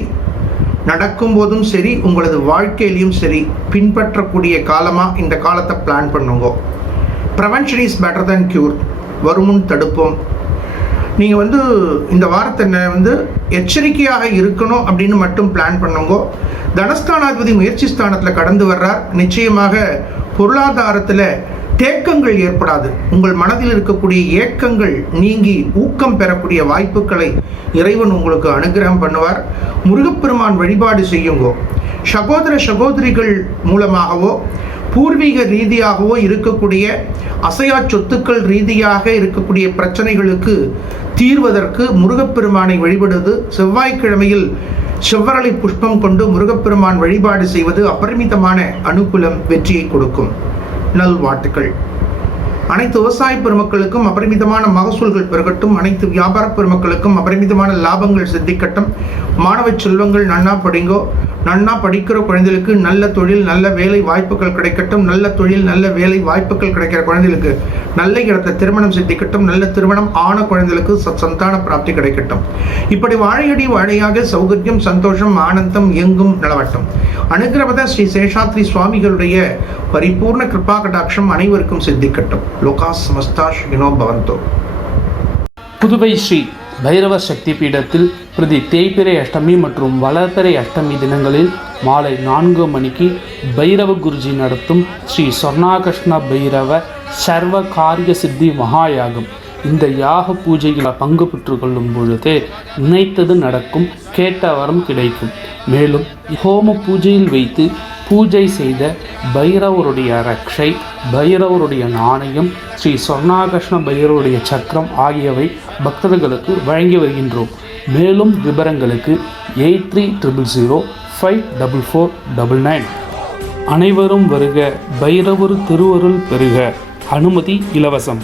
நடக்கும்போதும் சரி, உங்களது வாழ்க்கையிலையும் சரி பின்பற்றக்கூடிய காலமாக இந்த காலத்தை பிளான் பண்ணுங்க. Prevention is better than cure. வருமுன் தடுப்போம். நீங்கள் இந்த வாரத்தை எச்சரிக்கையாக இருக்கணும் அப்படின்னு மட்டும் பிளான் பண்ணுங்க. தனஸ்தானாதிபதி முயற்சி ஸ்தானத்தில் கடந்து வர்றார். நிச்சயமாக பொருளாதாரத்தில் தேக்கங்கள் ஏற்படாது. உங்கள் மனதில் இருக்கக்கூடிய ஏக்கங்கள் நீங்கி ஊக்கம் பெறக்கூடிய வாய்ப்புகளை இறைவன் உங்களுக்கு அனுகிரகம் பண்ணுவார். முருகப்பெருமான் வழிபாடு செய்யுங்கோ. சகோதர சகோதரிகள் மூலமாகவோ பூர்வீக ரீதியாகவோ இருக்கக்கூடிய அசையா சொத்துக்கள் ரீதியாக இருக்கக்கூடிய பிரச்சனைகளுக்கு தீர்வதற்கு முருகப்பெருமானை வழிபடுவது, செவ்வாய்க்கிழமையில் செவ்வரளி புஷ்பம் கொண்டு முருகப்பெருமான் வழிபாடு செய்வது அபரிமிதமான அனுகூலம், வெற்றியை கொடுக்கும். நல்வாழ்த்துக்கள். அனைத்து விவசாய பெருமக்களுக்கும் அபரிமிதமான மகசூல்கள் பெருகட்டும். அனைத்து வியாபார பெருமக்களுக்கும் அபரிமிதமான லாபங்கள் சித்திக்கட்டும். மாணவ செல்வங்கள் நன்னா படிங்கோ. நன்னா படிக்கிற குழந்தைகளுக்கு நல்ல தொழில், நல்ல வேலை வாய்ப்புகள் கிடைக்கட்டும். நல்ல தொழில், நல்ல வேலை வாய்ப்புகள் கிடைக்கிற குழந்தைகளுக்கு நல்ல இடத்துல திருமணம் சித்திக்கட்டும். நல்ல திருமணம் ஆன குழந்தைகளுக்கு சந்தான பிராப்தி கிடைக்கட்டும். இப்படி வாழையடி வாழையாக சௌகரியம், சந்தோஷம், ஆனந்தம் எங்கும் நிலவட்டும். அனுகிரகத ஸ்ரீ சேஷாத்ரி சுவாமிகளுடைய பரிபூர்ண கிருபா கடாட்சம் அனைவருக்கும் சித்திக்கட்டும். லோகா சமஸ்தா சுகினோ பவந்தோ. புதுவை ஸ்ரீ பைரவ சக்தி பீடத்தில் பிரதி தேய்பிறை அஷ்டமி மற்றும் வளர்பிறை அஷ்டமி தினங்களில் மாலை 4 மணிக்கு பைரவ குருஜி நடத்தும் ஸ்ரீ சொர்ணாகிருஷ்ண பைரவ சர்வ காரிய சித்தி மகாயாகம். இந்த யாக பூஜைகளை பங்கு பெற்று கொள்ளும் பொழுது நினைத்தது நடக்கும், கேட்ட வரம் கிடைக்கும். மேலும் ஹோம பூஜையில் வைத்து பூஜை செய்த பைரவருடைய ரக்ஷை, பைரவருடைய நாணயம், ஸ்ரீ சொர்ணாகிருஷ்ண பைரவருடைய சக்கரம் ஆகியவை பக்தர்களுக்கு வழங்கி வருகின்றோம். மேலும் விவரங்களுக்கு 8300054499. அனைவரும் வருக, பைரவர் திருவருள் பெறுக. அனுமதி இலவசம்.